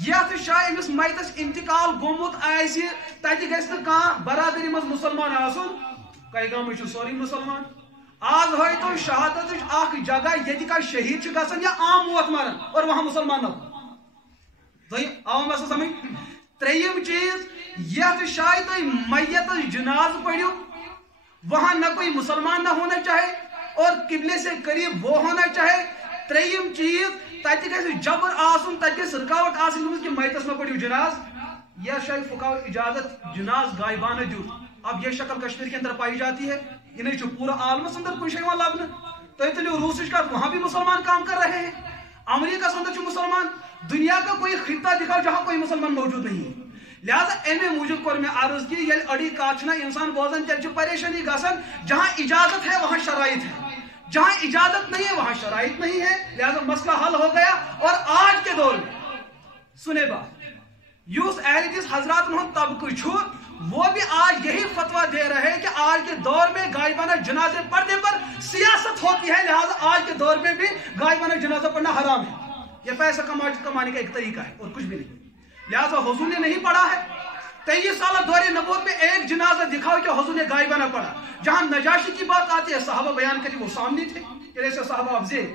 یتھ شاہ امس میتس انتقال گومت آس تتہ گژھِ نہٕ کانٛہہ برادری منٛز مُسلمان آسُن کئی گام چھُ سورُے مُسلمان آز ہے تو شہادت اخ جگہ یتہِ کا شہید چھُ گژھان یا عام موت مران اور وہاں مسلمان نہ آو مسئلہ سمجھ تریم چیز یت شاید تو میت جناز پڑھو وہاں نہ کوئی مسلمان نہ ہونا چاہے اور قبلے سے قریب وہ ہونا چاہے تریم چیز تتہ گژھِ جبر آسن تتہ گژھِ رکاوٹ آسن کہ میتس نہ پڑھو جناز یا شاید فقہاء اجازت جناز غائبانہ دیت اب یہ شکل کشمیر کے اندر پائی جاتی ہے یہ نہیں پورا عالمس اندر کچھ لبن تھی تلیو روسش کا وہاں بھی مسلمان کام کر رہے ہیں امریکہ اندر مسلمان دنیا کا کوئی خطہ دکھاؤ جہاں کوئی مسلمان موجود نہیں ہے لہذا امی موجود کور میں عرض کی یل اڑی کات چھنا انسان بوزن تیل پریشانی گژھان جہاں اجازت ہے وہاں شرائط ہے جہاں اجازت نہیں ہے وہاں شرائط نہیں ہے لہذا مسئلہ حل ہو گیا اور آج کے دور میں سنے بات یوس اہل حدیث حضرات ہند طبقہ چھو وہ بھی آج یہی فتویٰ دے رہے ہیں کہ آج کے دور میں غائبانہ جنازے پڑھنے پر سیاست ہوتی ہے لہذا آج کے دور میں بھی غائبانہ جنازہ پڑھنا حرام ہے یہ پیسہ کمانے کا ایک طریقہ ہے اور کچھ بھی نہیں لہذا حضور نے نہیں پڑھا ہے 23 سالہ دور نبوت میں ایک جنازہ دکھاؤ کہ حضور نے غائبانہ پڑھا جہاں نجاشی کی بات آتی ہے صحابہ بیان کرتے وہ سامنے تھے کہ ایسے صحابہ افضل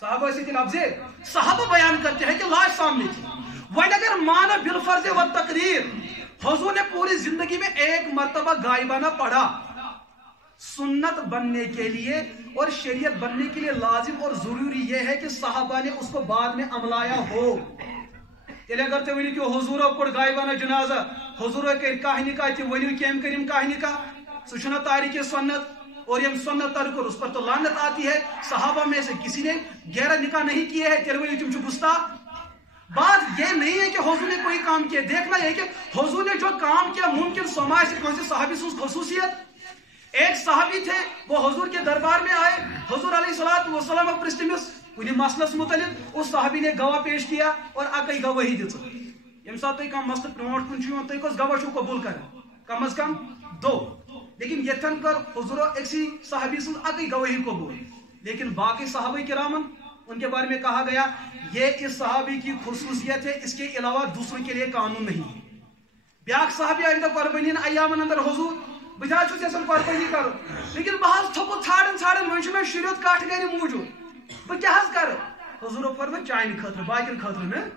صحابہ ایسے تھے افضل صحابہ بیان کرتے ہیں کہ لاش سامنے تھی وہیں اگر مانا بالفرض و تقریر حضور نے پوری زندگی میں ایک مرتبہ غائبانہ پڑھا سنت بننے کے لیے اور شریعت بننے کے لیے لازم اور ضروری یہ ہے کہ صحابہ نے اس کو بعد میں عملایا ہو تیلے اگر تے ونی کہ حضور پر غائبانہ جنازہ حضور کے کہانی کا تھی ونی کیم کریم کہانی کا سچنا تاریخ سنت اور یم سنت ترک اس پر تو لعنت آتی ہے صحابہ میں سے کسی نے گہرا نکاح نہیں کیے ہے تیرے ونی تم چھ گستاخ بات یہ نہیں ہے کہ حضور نے کوئی کام کیا دیکھنا یہ کہ حضور نے جو کام کیا ممکن سماج سے کون سے صحابی سوز خصوصیت ایک صحابی تھے وہ حضور کے دربار میں آئے, حضور علیہ السلام پرژھ تمس کن مسلس متعلق, اس صحابی نے گواہ پیش کیا اور اکی گواہی دِژ. یم سات تھی کم مسلہ برونٹ کن چھو تھی کس گواہ چھو قبول کران, کم از کم 2, لیکن یتن کر حضور اکسی صحابی سن اکی گواہی قبول. لیکن باقی صحابہ کرامن ان کے بارے میں کہا گیا یہ اس صحابی کی خصوصیت ہے, اس کے علاوہ دوسروں کے لیے قانون نہیں. بیاکھ صحابی آئندہ قربانی ایامن اندر حضور بہت چھس یژھان قربانی کرو, لیکن بہت تھوپو ژھانڈن وۄنۍ چھُ مےٚ شُرِیوت کٹھ گرِ موٗجوٗد, بہٕ کیٛاہ حظ کرٕ؟ حضور فرمایا چانہِ خٲطرٕ باقین خٲطرٕ نہٕ,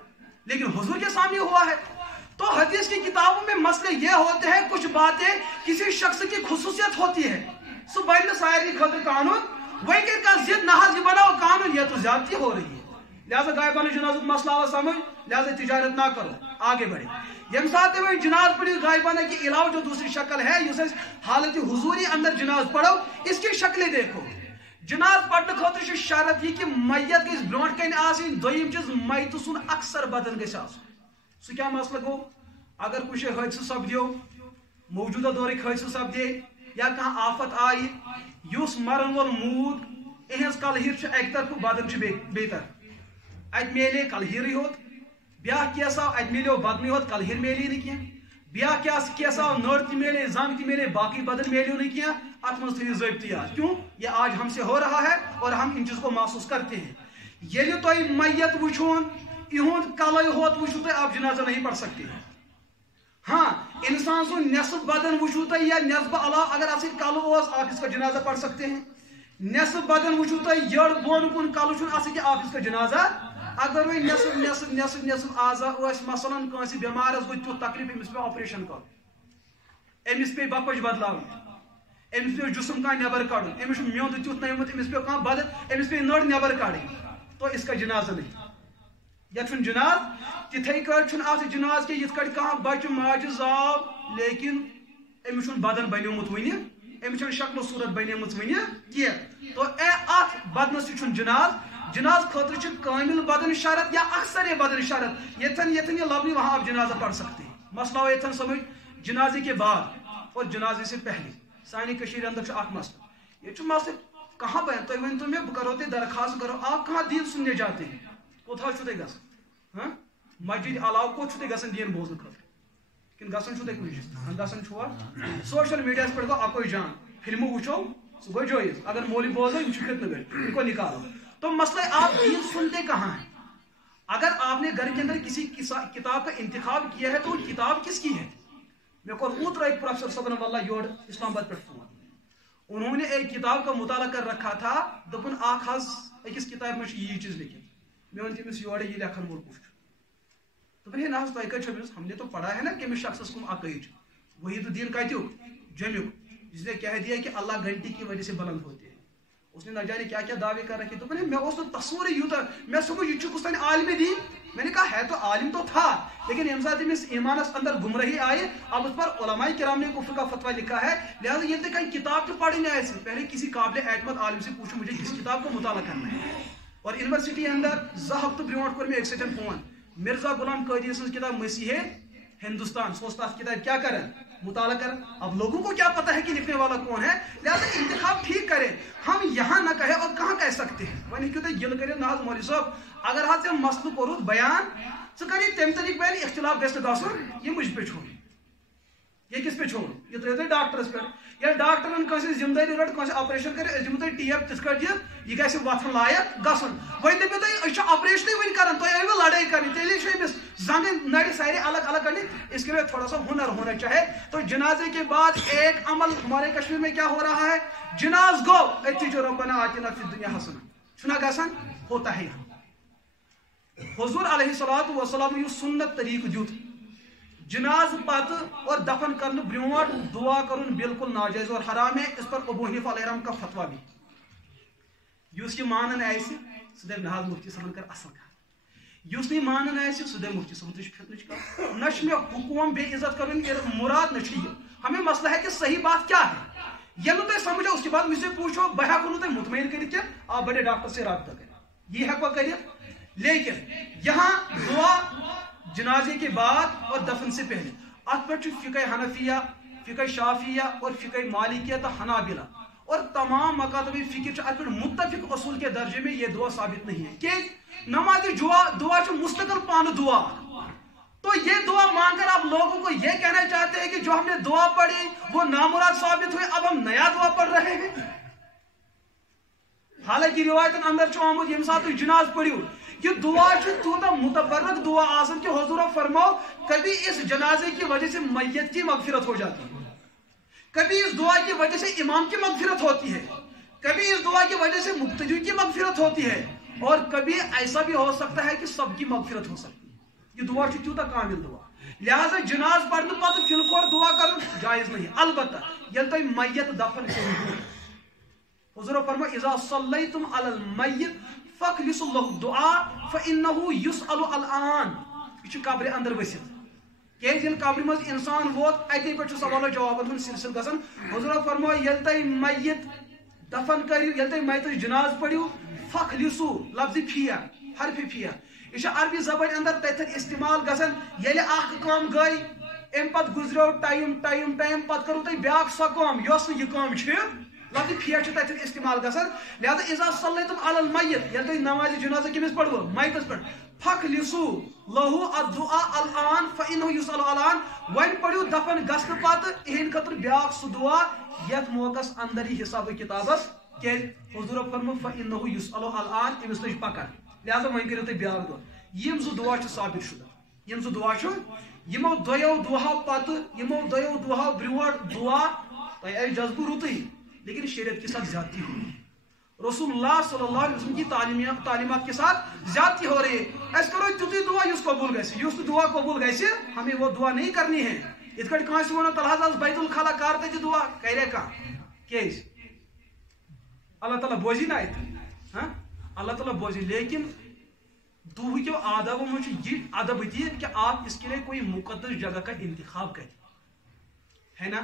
لیکن حضور کے سامنے ہوا ہے. تو حدیث کی کتابوں میں مسئلے یہ ہوتے ہیں کچھ باتیں کسی شخص کی خصوصیت ہوتی ہے سو بن سارے خاطر قانون, وہی کہ کا ضد نہ یہ بناؤ قانون, یہ تو زیادتی ہو رہی ہے. لہذا غائبانہ جنازہ مسئلہ آوا سمجھ, لہذا تجارت نہ کرو, آگے بڑھے. یم ساتھ وہ جناز پڑھو غائبانہ کے علاوہ جو دوسری شکل ہے اس حالت حضوری اندر جناز پڑھو, اس کی شکلیں دیکھو. جناز پڑھنے خاطر شرط یہ کہ میت گژھِ برونٹ کن آسٕنۍ, دوٚیِم چیٖز میت سُنٛد اکثر بدن گژھِ آسُن. سُہ کیا مسئلہ گو, اگر کچھ حادثہ سپدیو, موجودہ دورک حادثہ سپدے یا کانٛہہ آفت آئی, یُس مرن وول موٗد اہنٛز کلہیر اکہِ طرفہٕ بدن بیٚیہِ طرف, اتہِ میلے کلہیرٕے ہوت, بیاکھ کیس آو اتہِ میلیو بدنٕے ہوت, کلہیر میلی نہٕ کینٛہہ, بیاکھ کیس آو نٔر تہِ میلے زنگ تہِ میلے, باقی بدن میلیو نہٕ کینٛہہ. ات منٛز تھٲیِو ضٲبطہٕ یاد, کیوں یہ آج ہم سے ہو رہا ہے اور ہم ان چیز کو محسوس کرتے ہیں. ییٚلہِ تۄہہِ میت وٕچھون یہند کلے ہوت وٕچھو تُہۍ, آپ جنازہ نہیں پڑھ سکتے. ہاں انسان سن نصف بدن وٕچھو تُہۍ یا نصف علاوہ اگر اَتھ سۭتۍ کلہٕ اوس, آپ اس کا جنازہ پڑھ سکتے ہیں. نصف بدن وٕچھو تُہۍ یٔڑ بۄن کُن کلہٕ چھُنہٕ اَتھ سۭتۍ, آپ اس کا جنازہ اگر وۄنۍ نصف نصف نصف نصف اعضا ٲسۍ, مثلاً کٲنٛسہِ بٮ۪مارس گوٚو تیُتھ تکلیٖف أمِس پیوٚو آپریشن کرُن, أمِس پیٚیہِ بپٔچ بدلاوٕنۍ, أمِس پیوٚو جسم کانٛہہ نٮ۪بر کڑُن, أمِس چھُ میوٚنٛد تیُتھ نٔومُت, أمِس پیوٚو کانٛہہ بدل, أمِس پیٚیہِ نٔر نٮ۪بر کڑٕنۍ, تو اس کا جنازہ نہیں. یتھ چھُنہٕ جناز تِتھٕے کٲٹھۍ چھُنہٕ اتھ جناز کہِ یِتھ کٲٹھۍ کانٛہہ بچہِ ماجہِ زاو لیکن أمِس چھُنہٕ بدن بنیومُت وُنہِ, أمِس چھنہٕ شکل صوٗرت بنیمٕژ وُنہِ کینٛہہ, تو اتھ بدنس تہِ چھُنہٕ جناز. جناز خٲطرٕ چھُ کامل بدن شرط یا اکثر بدن شرط, یتھن یہ لفظ وہاں آپ جنازہ پڑھ سکتے ہیں. مسئلہ ہو یتھن سمجھ جنازے کے بعد اور جنازے سے پہلے. سانہِ کٔشیٖرِ اندر چھُ اکھ مسئلہ, یہ چھُ مسئلہ کہاں بیان, تُہۍ ؤنۍتو مےٚ بہٕ کرو تۄہہِ درخواست کرو, آپ کہاں دین سننے جاتے ہیں, کوٚت حظ چھُو تُہۍ گژھان؟ ہاں مسجد علاوہ کوٚت چھُو تُہۍ گژھان دین بوزنہٕ خٲطرٕ, کِنہٕ گژھان چھُو تُہۍ کُنہِ جایہِ, گژھان چھُوا سوشل میڈیاہس پٮ۪ٹھ گوٚو اکوے جان, فلمہٕ وٕچھو سُہ گوٚو جٲیز, اگر مولوی بوزو یِم چھِ فتنہٕ گٔڑۍ, ان کو نکالو. تو مسئلہ آپ دین سنتے کہاں ہیں؟ اگر آپ نے گھر کے اندر کسی کتاب کا انتخاب کیا ہے تو وہ کتاب کس کی ہے؟ میں کو اوترا ایک پروفیسر صبن واللہ یور اسلام آباد پہ فون, انہوں نے ایک کتاب کا مطالعہ کر رکھا تھا, دپن اکھ حظ أکِس کتاب میں یہ چیز لکھت, میں ون تمس یورے یہ لکھن وول کُس چھُ, دپن ہے نہ حظ تۄہہِ کتہِ چھو, ہم نے تو پڑھا ہے نا کٔمِس شخصس کم عقائد چھُ, وہی تو دین کتیُک, جمیُک, جس نے کہہ دیا کہ اللہ گھنٹی کی وجہ سے بلند ہوتے ہیں, اس نے نہ جانے کیا کیا دعوے کر رکھے. تو میں اس تصور یوتا میں سمجھ یہ کس عالم دین, میں نے کہا ہے تو عالم تو تھا, لیکن یم ساتھ اس ایمانس اندر گمراہی آئی, اب اس پر علماء کرام نے کفر کا فتویٰ لکھا ہے. لہٰذا یہ تو کہیں کتاب تو پڑھی نہیں آئے, پہلے کسی قابل اعتماد عالم سے پوچھو مجھے کس کتاب کو مطالعہ کرنا ہے. اور یونیورسٹی اندر زٕ ہفتہٕ برونٛٹھ کوٚر مےٚ أکۍ سۭتۍ فون, مرزا غلام قادری سٕنٛز کتاب مسیح ہندوستان, سو تتھ کتاب کیا کرن مطالعہ کرن. اب لوگوں کو کیا پتہ ہے کہ لکھنے والا کون ہے, لہٰذا انتخاب ٹھیک کرے, ہم یہاں نہ کہے اور کہاں کہہ سکتے ہیں. وۄنۍ ہیٚکِو تُہۍ گِل کٔرِتھ, نہ حظ مولوی صٲب اگر حظ ژےٚ مسلہٕ کوٚرُتھ بیان ژٕ کر تمہِ طریقہٕ بیان, اختلاف گژھِ نہٕ گژھُن, یہِ مُجھ پہ چھوڑ, یہ کس پہ چھوڑ, یہ ترٛٲیِو تُہۍ ڈاکٹرس پٮ۪ٹھ, یا ڈاکٹرن کٲنٛسہِ ذمہٕ دٲری رٔٹ, کٲنٛسہِ آپریشن کرِ, أسۍ دِمو تۄہہِ ٹیپ تِتھ کٲٹھۍ دِتھ یہِ گژھِ وۄتھُن لایق گژھُن. وۄنۍ دٔپِو تُہۍ أسۍ چھِ آپریشنٕے وٕنہِ کران, تُہۍ ٲیوٕ لڑٲے کرٕنۍ, تیٚلہِ چھُ أمِس زنٛگہٕ نرِ سارے الگ الگ کرنی, اس کے لیے تھوڑا سا ہنر ہونا چاہیے. تو جنازے کے بعد ایک عمل ہمارے کشمیر میں کیا ہو رہا ہے, جناز گو أتی چھُ ربنا آتنا فی الدنیا حسنہ, چھُنہ گژھان, ہوتا ہے. حضور علیہ الصلوۃ والسلام یُس سنت طریقہ دیُت, جناز پتہ اور دفن کرنے برونٹ دعا کرن بالکل ناجائز اور حرام ہے. اس پر ابو حنیفہ علیہ الرحمہ کا فتویٰ بھی, یُس یہ مانن آسہِ سُہ دپہِ نہ حظ مفتی صٲبن کر اصل کتھ, یُس نہٕ مانن آسہِ سُہ دپہِ مفتی صٲبن تہِ چھُ فتنٕچ کتھ, نہ چھُ مےٚ حکوم بے عزت کرن مراد, نہ چھُ یہ, ہمیں مسئلہ ہے کہ صحیح بات کیا ہے. ییٚلہِ نہٕ تۄہہِ سمجھو اس کے بعد مجھ سے پوچھو, بہٕ ہٮ۪کو نہٕ تۄہہِ مطمئن کٔرِتھ کہ آپ بڑے ڈاکٹر سے رابطہ کریں, یہ ہٮ۪کوا کٔرِتھ. لیکن یہاں دعا جنازے کے بعد اور دفن سے پہلے, ات پہ فقہ حنفیہ, فقہ شافیہ اور فقہ مالکیہ تو حنابلہ اور تمام مکاتب فکر ات متفق اصول کے درجے میں یہ دعا ثابت نہیں ہے کہ نماز دعا مستقل پان دعا. تو یہ دعا مان کر آپ لوگوں کو یہ کہنا چاہتے ہیں کہ جو ہم نے دعا پڑھی وہ نامراد ثابت ہوئے اب ہم نیا دعا پڑھ رہے ہیں. حالانکہ روایتن اندر آمد یم سات جناز پڑھو یہ دعا تیوتہ متبرک دعا آسن کہ حضور فرماؤ کبھی اس جنازے کی وجہ سے میت کی مغفرت ہو جاتی ہے, کبھی اس دعا کی وجہ سے امام کی مغفرت ہوتی ہے, کبھی اس دعا کی وجہ سے مقتدی کی مغفرت ہوتی ہے, اور کبھی ایسا بھی ہو سکتا ہے کہ سب کی مغفرت ہو سکتی ہے. یہ دعا تیوتہ کامل دعا. لہذا جناز پڑھنے پتہ فلفور دعا کرنا جائز نہیں. البتہ یل تم میت دفن کرو حضور فرمایا اذا صلیتم علی المیت فاخلصوا له الدعاء فانه يسأل الان. یہ قبر اندر ورسِتھ کیٛازِ ییٚلہِ قبر منٛز انسان ووت اتے پٮ۪ٹھ چھُ سوالو جوابن ہُنٛد سلسلہٕ گژھان. حضور فرمایا ییٚلہِ تُہۍ میت دفن کٔرِو ییٚلہِ تُہۍ میتَس جناز پٔرِو فاخلصوا لفظ فیا حرف فیا یہ چھُ عربی زبان اندر تتھن استعمال گژھان ییٚلہِ اکھ کٲم گٔے امہِ پتہٕ گُزریو ٹایم پتہٕ کٔرٕو تُہۍ بیاکھ سۄ کٲم یۄس نہٕ یہِ کٲم چھِ لفظ فیا چھُ تتھن استعمال گژھان. لہذا اذا صلیتم علی المیت ییٚلہِ تُہۍ نماز جنازہ کٔمِس پٔرۍوٕ میتس پٮ۪ٹھ فاخلصوا له الدعاء الان فانه يسأل الان وۄنۍ پٔرِو دفن گژھنہٕ پتہٕ اِہِنٛدِ خٲطرٕ بیاکھ سُہ دعا یتھ موقعس اندر یہِ حساب کتابس کیٛازِ حضور فرموو فانه يسأل الان أمِس لٔج پکر. لہذا وۄنۍ کٔرِو تُہۍ بیاکھ دعا. یِم زٕ دعا چھِ ثابت شدہ. یِم زٕ دعا چھُ یِمو دۄیو دعاو پتہٕ یِمو دۄیو دعاو برٛونٛٹھ دعا تۄہہِ آسہِ جذبہٕ رُتٕے لیکن شریعت کے ساتھ زیادتی ہو رہی ہے. رسول اللہ صلی اللہ علیہ وسلم کی تعلیمات کے ساتھ زیادتی ہو رہی ہے. اس کرو تیُتھُے دعا یُس قبول گژھِ یُس دعا قبول گژھِ ہمیں وہ دعا نہیں کرنی ہے. یِتھ کٲٹھۍ کٲنٛسہِ ووٚنو تلہٕ حظ بیت الخلا کر تتہِ دعا کرے کانٛہہ کیٛازِ اللہ تعالیٰ بوزی نا اتہِ اللہ تعالیٰ بوزی. لیکن دعا کے آدابوں میں یہ ادب ہے کہ آپ اس کے لیے کوئی مقدس جگہ کا انتخاب کریں ہے نا,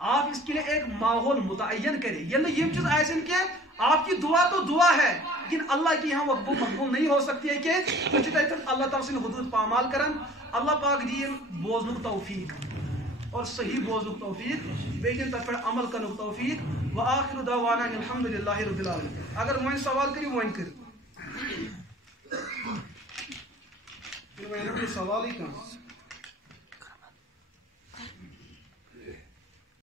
آپ اس کے لیے ایک ماحول متعین کریں. یہ چیز ایسے کہ آپ کی دعا تو دعا ہے لیکن اللہ کی یہاں مقبول نہیں ہو سکتی ہے کہ اللہ تعالیٰ سے حدود پامال کرن. اللہ پاک دین بوزنک توفیق اور صحیح بوزنک توفیق بیٚیہِ تتھ پٮ۪ٹھ عمل کرنک توفیق. وآخر دعوانا الحمدللہ رب العالمین. اگر وۄنۍ سوال کٔرِو وۄنۍ کٔرِو سوالٕے کانٛہہ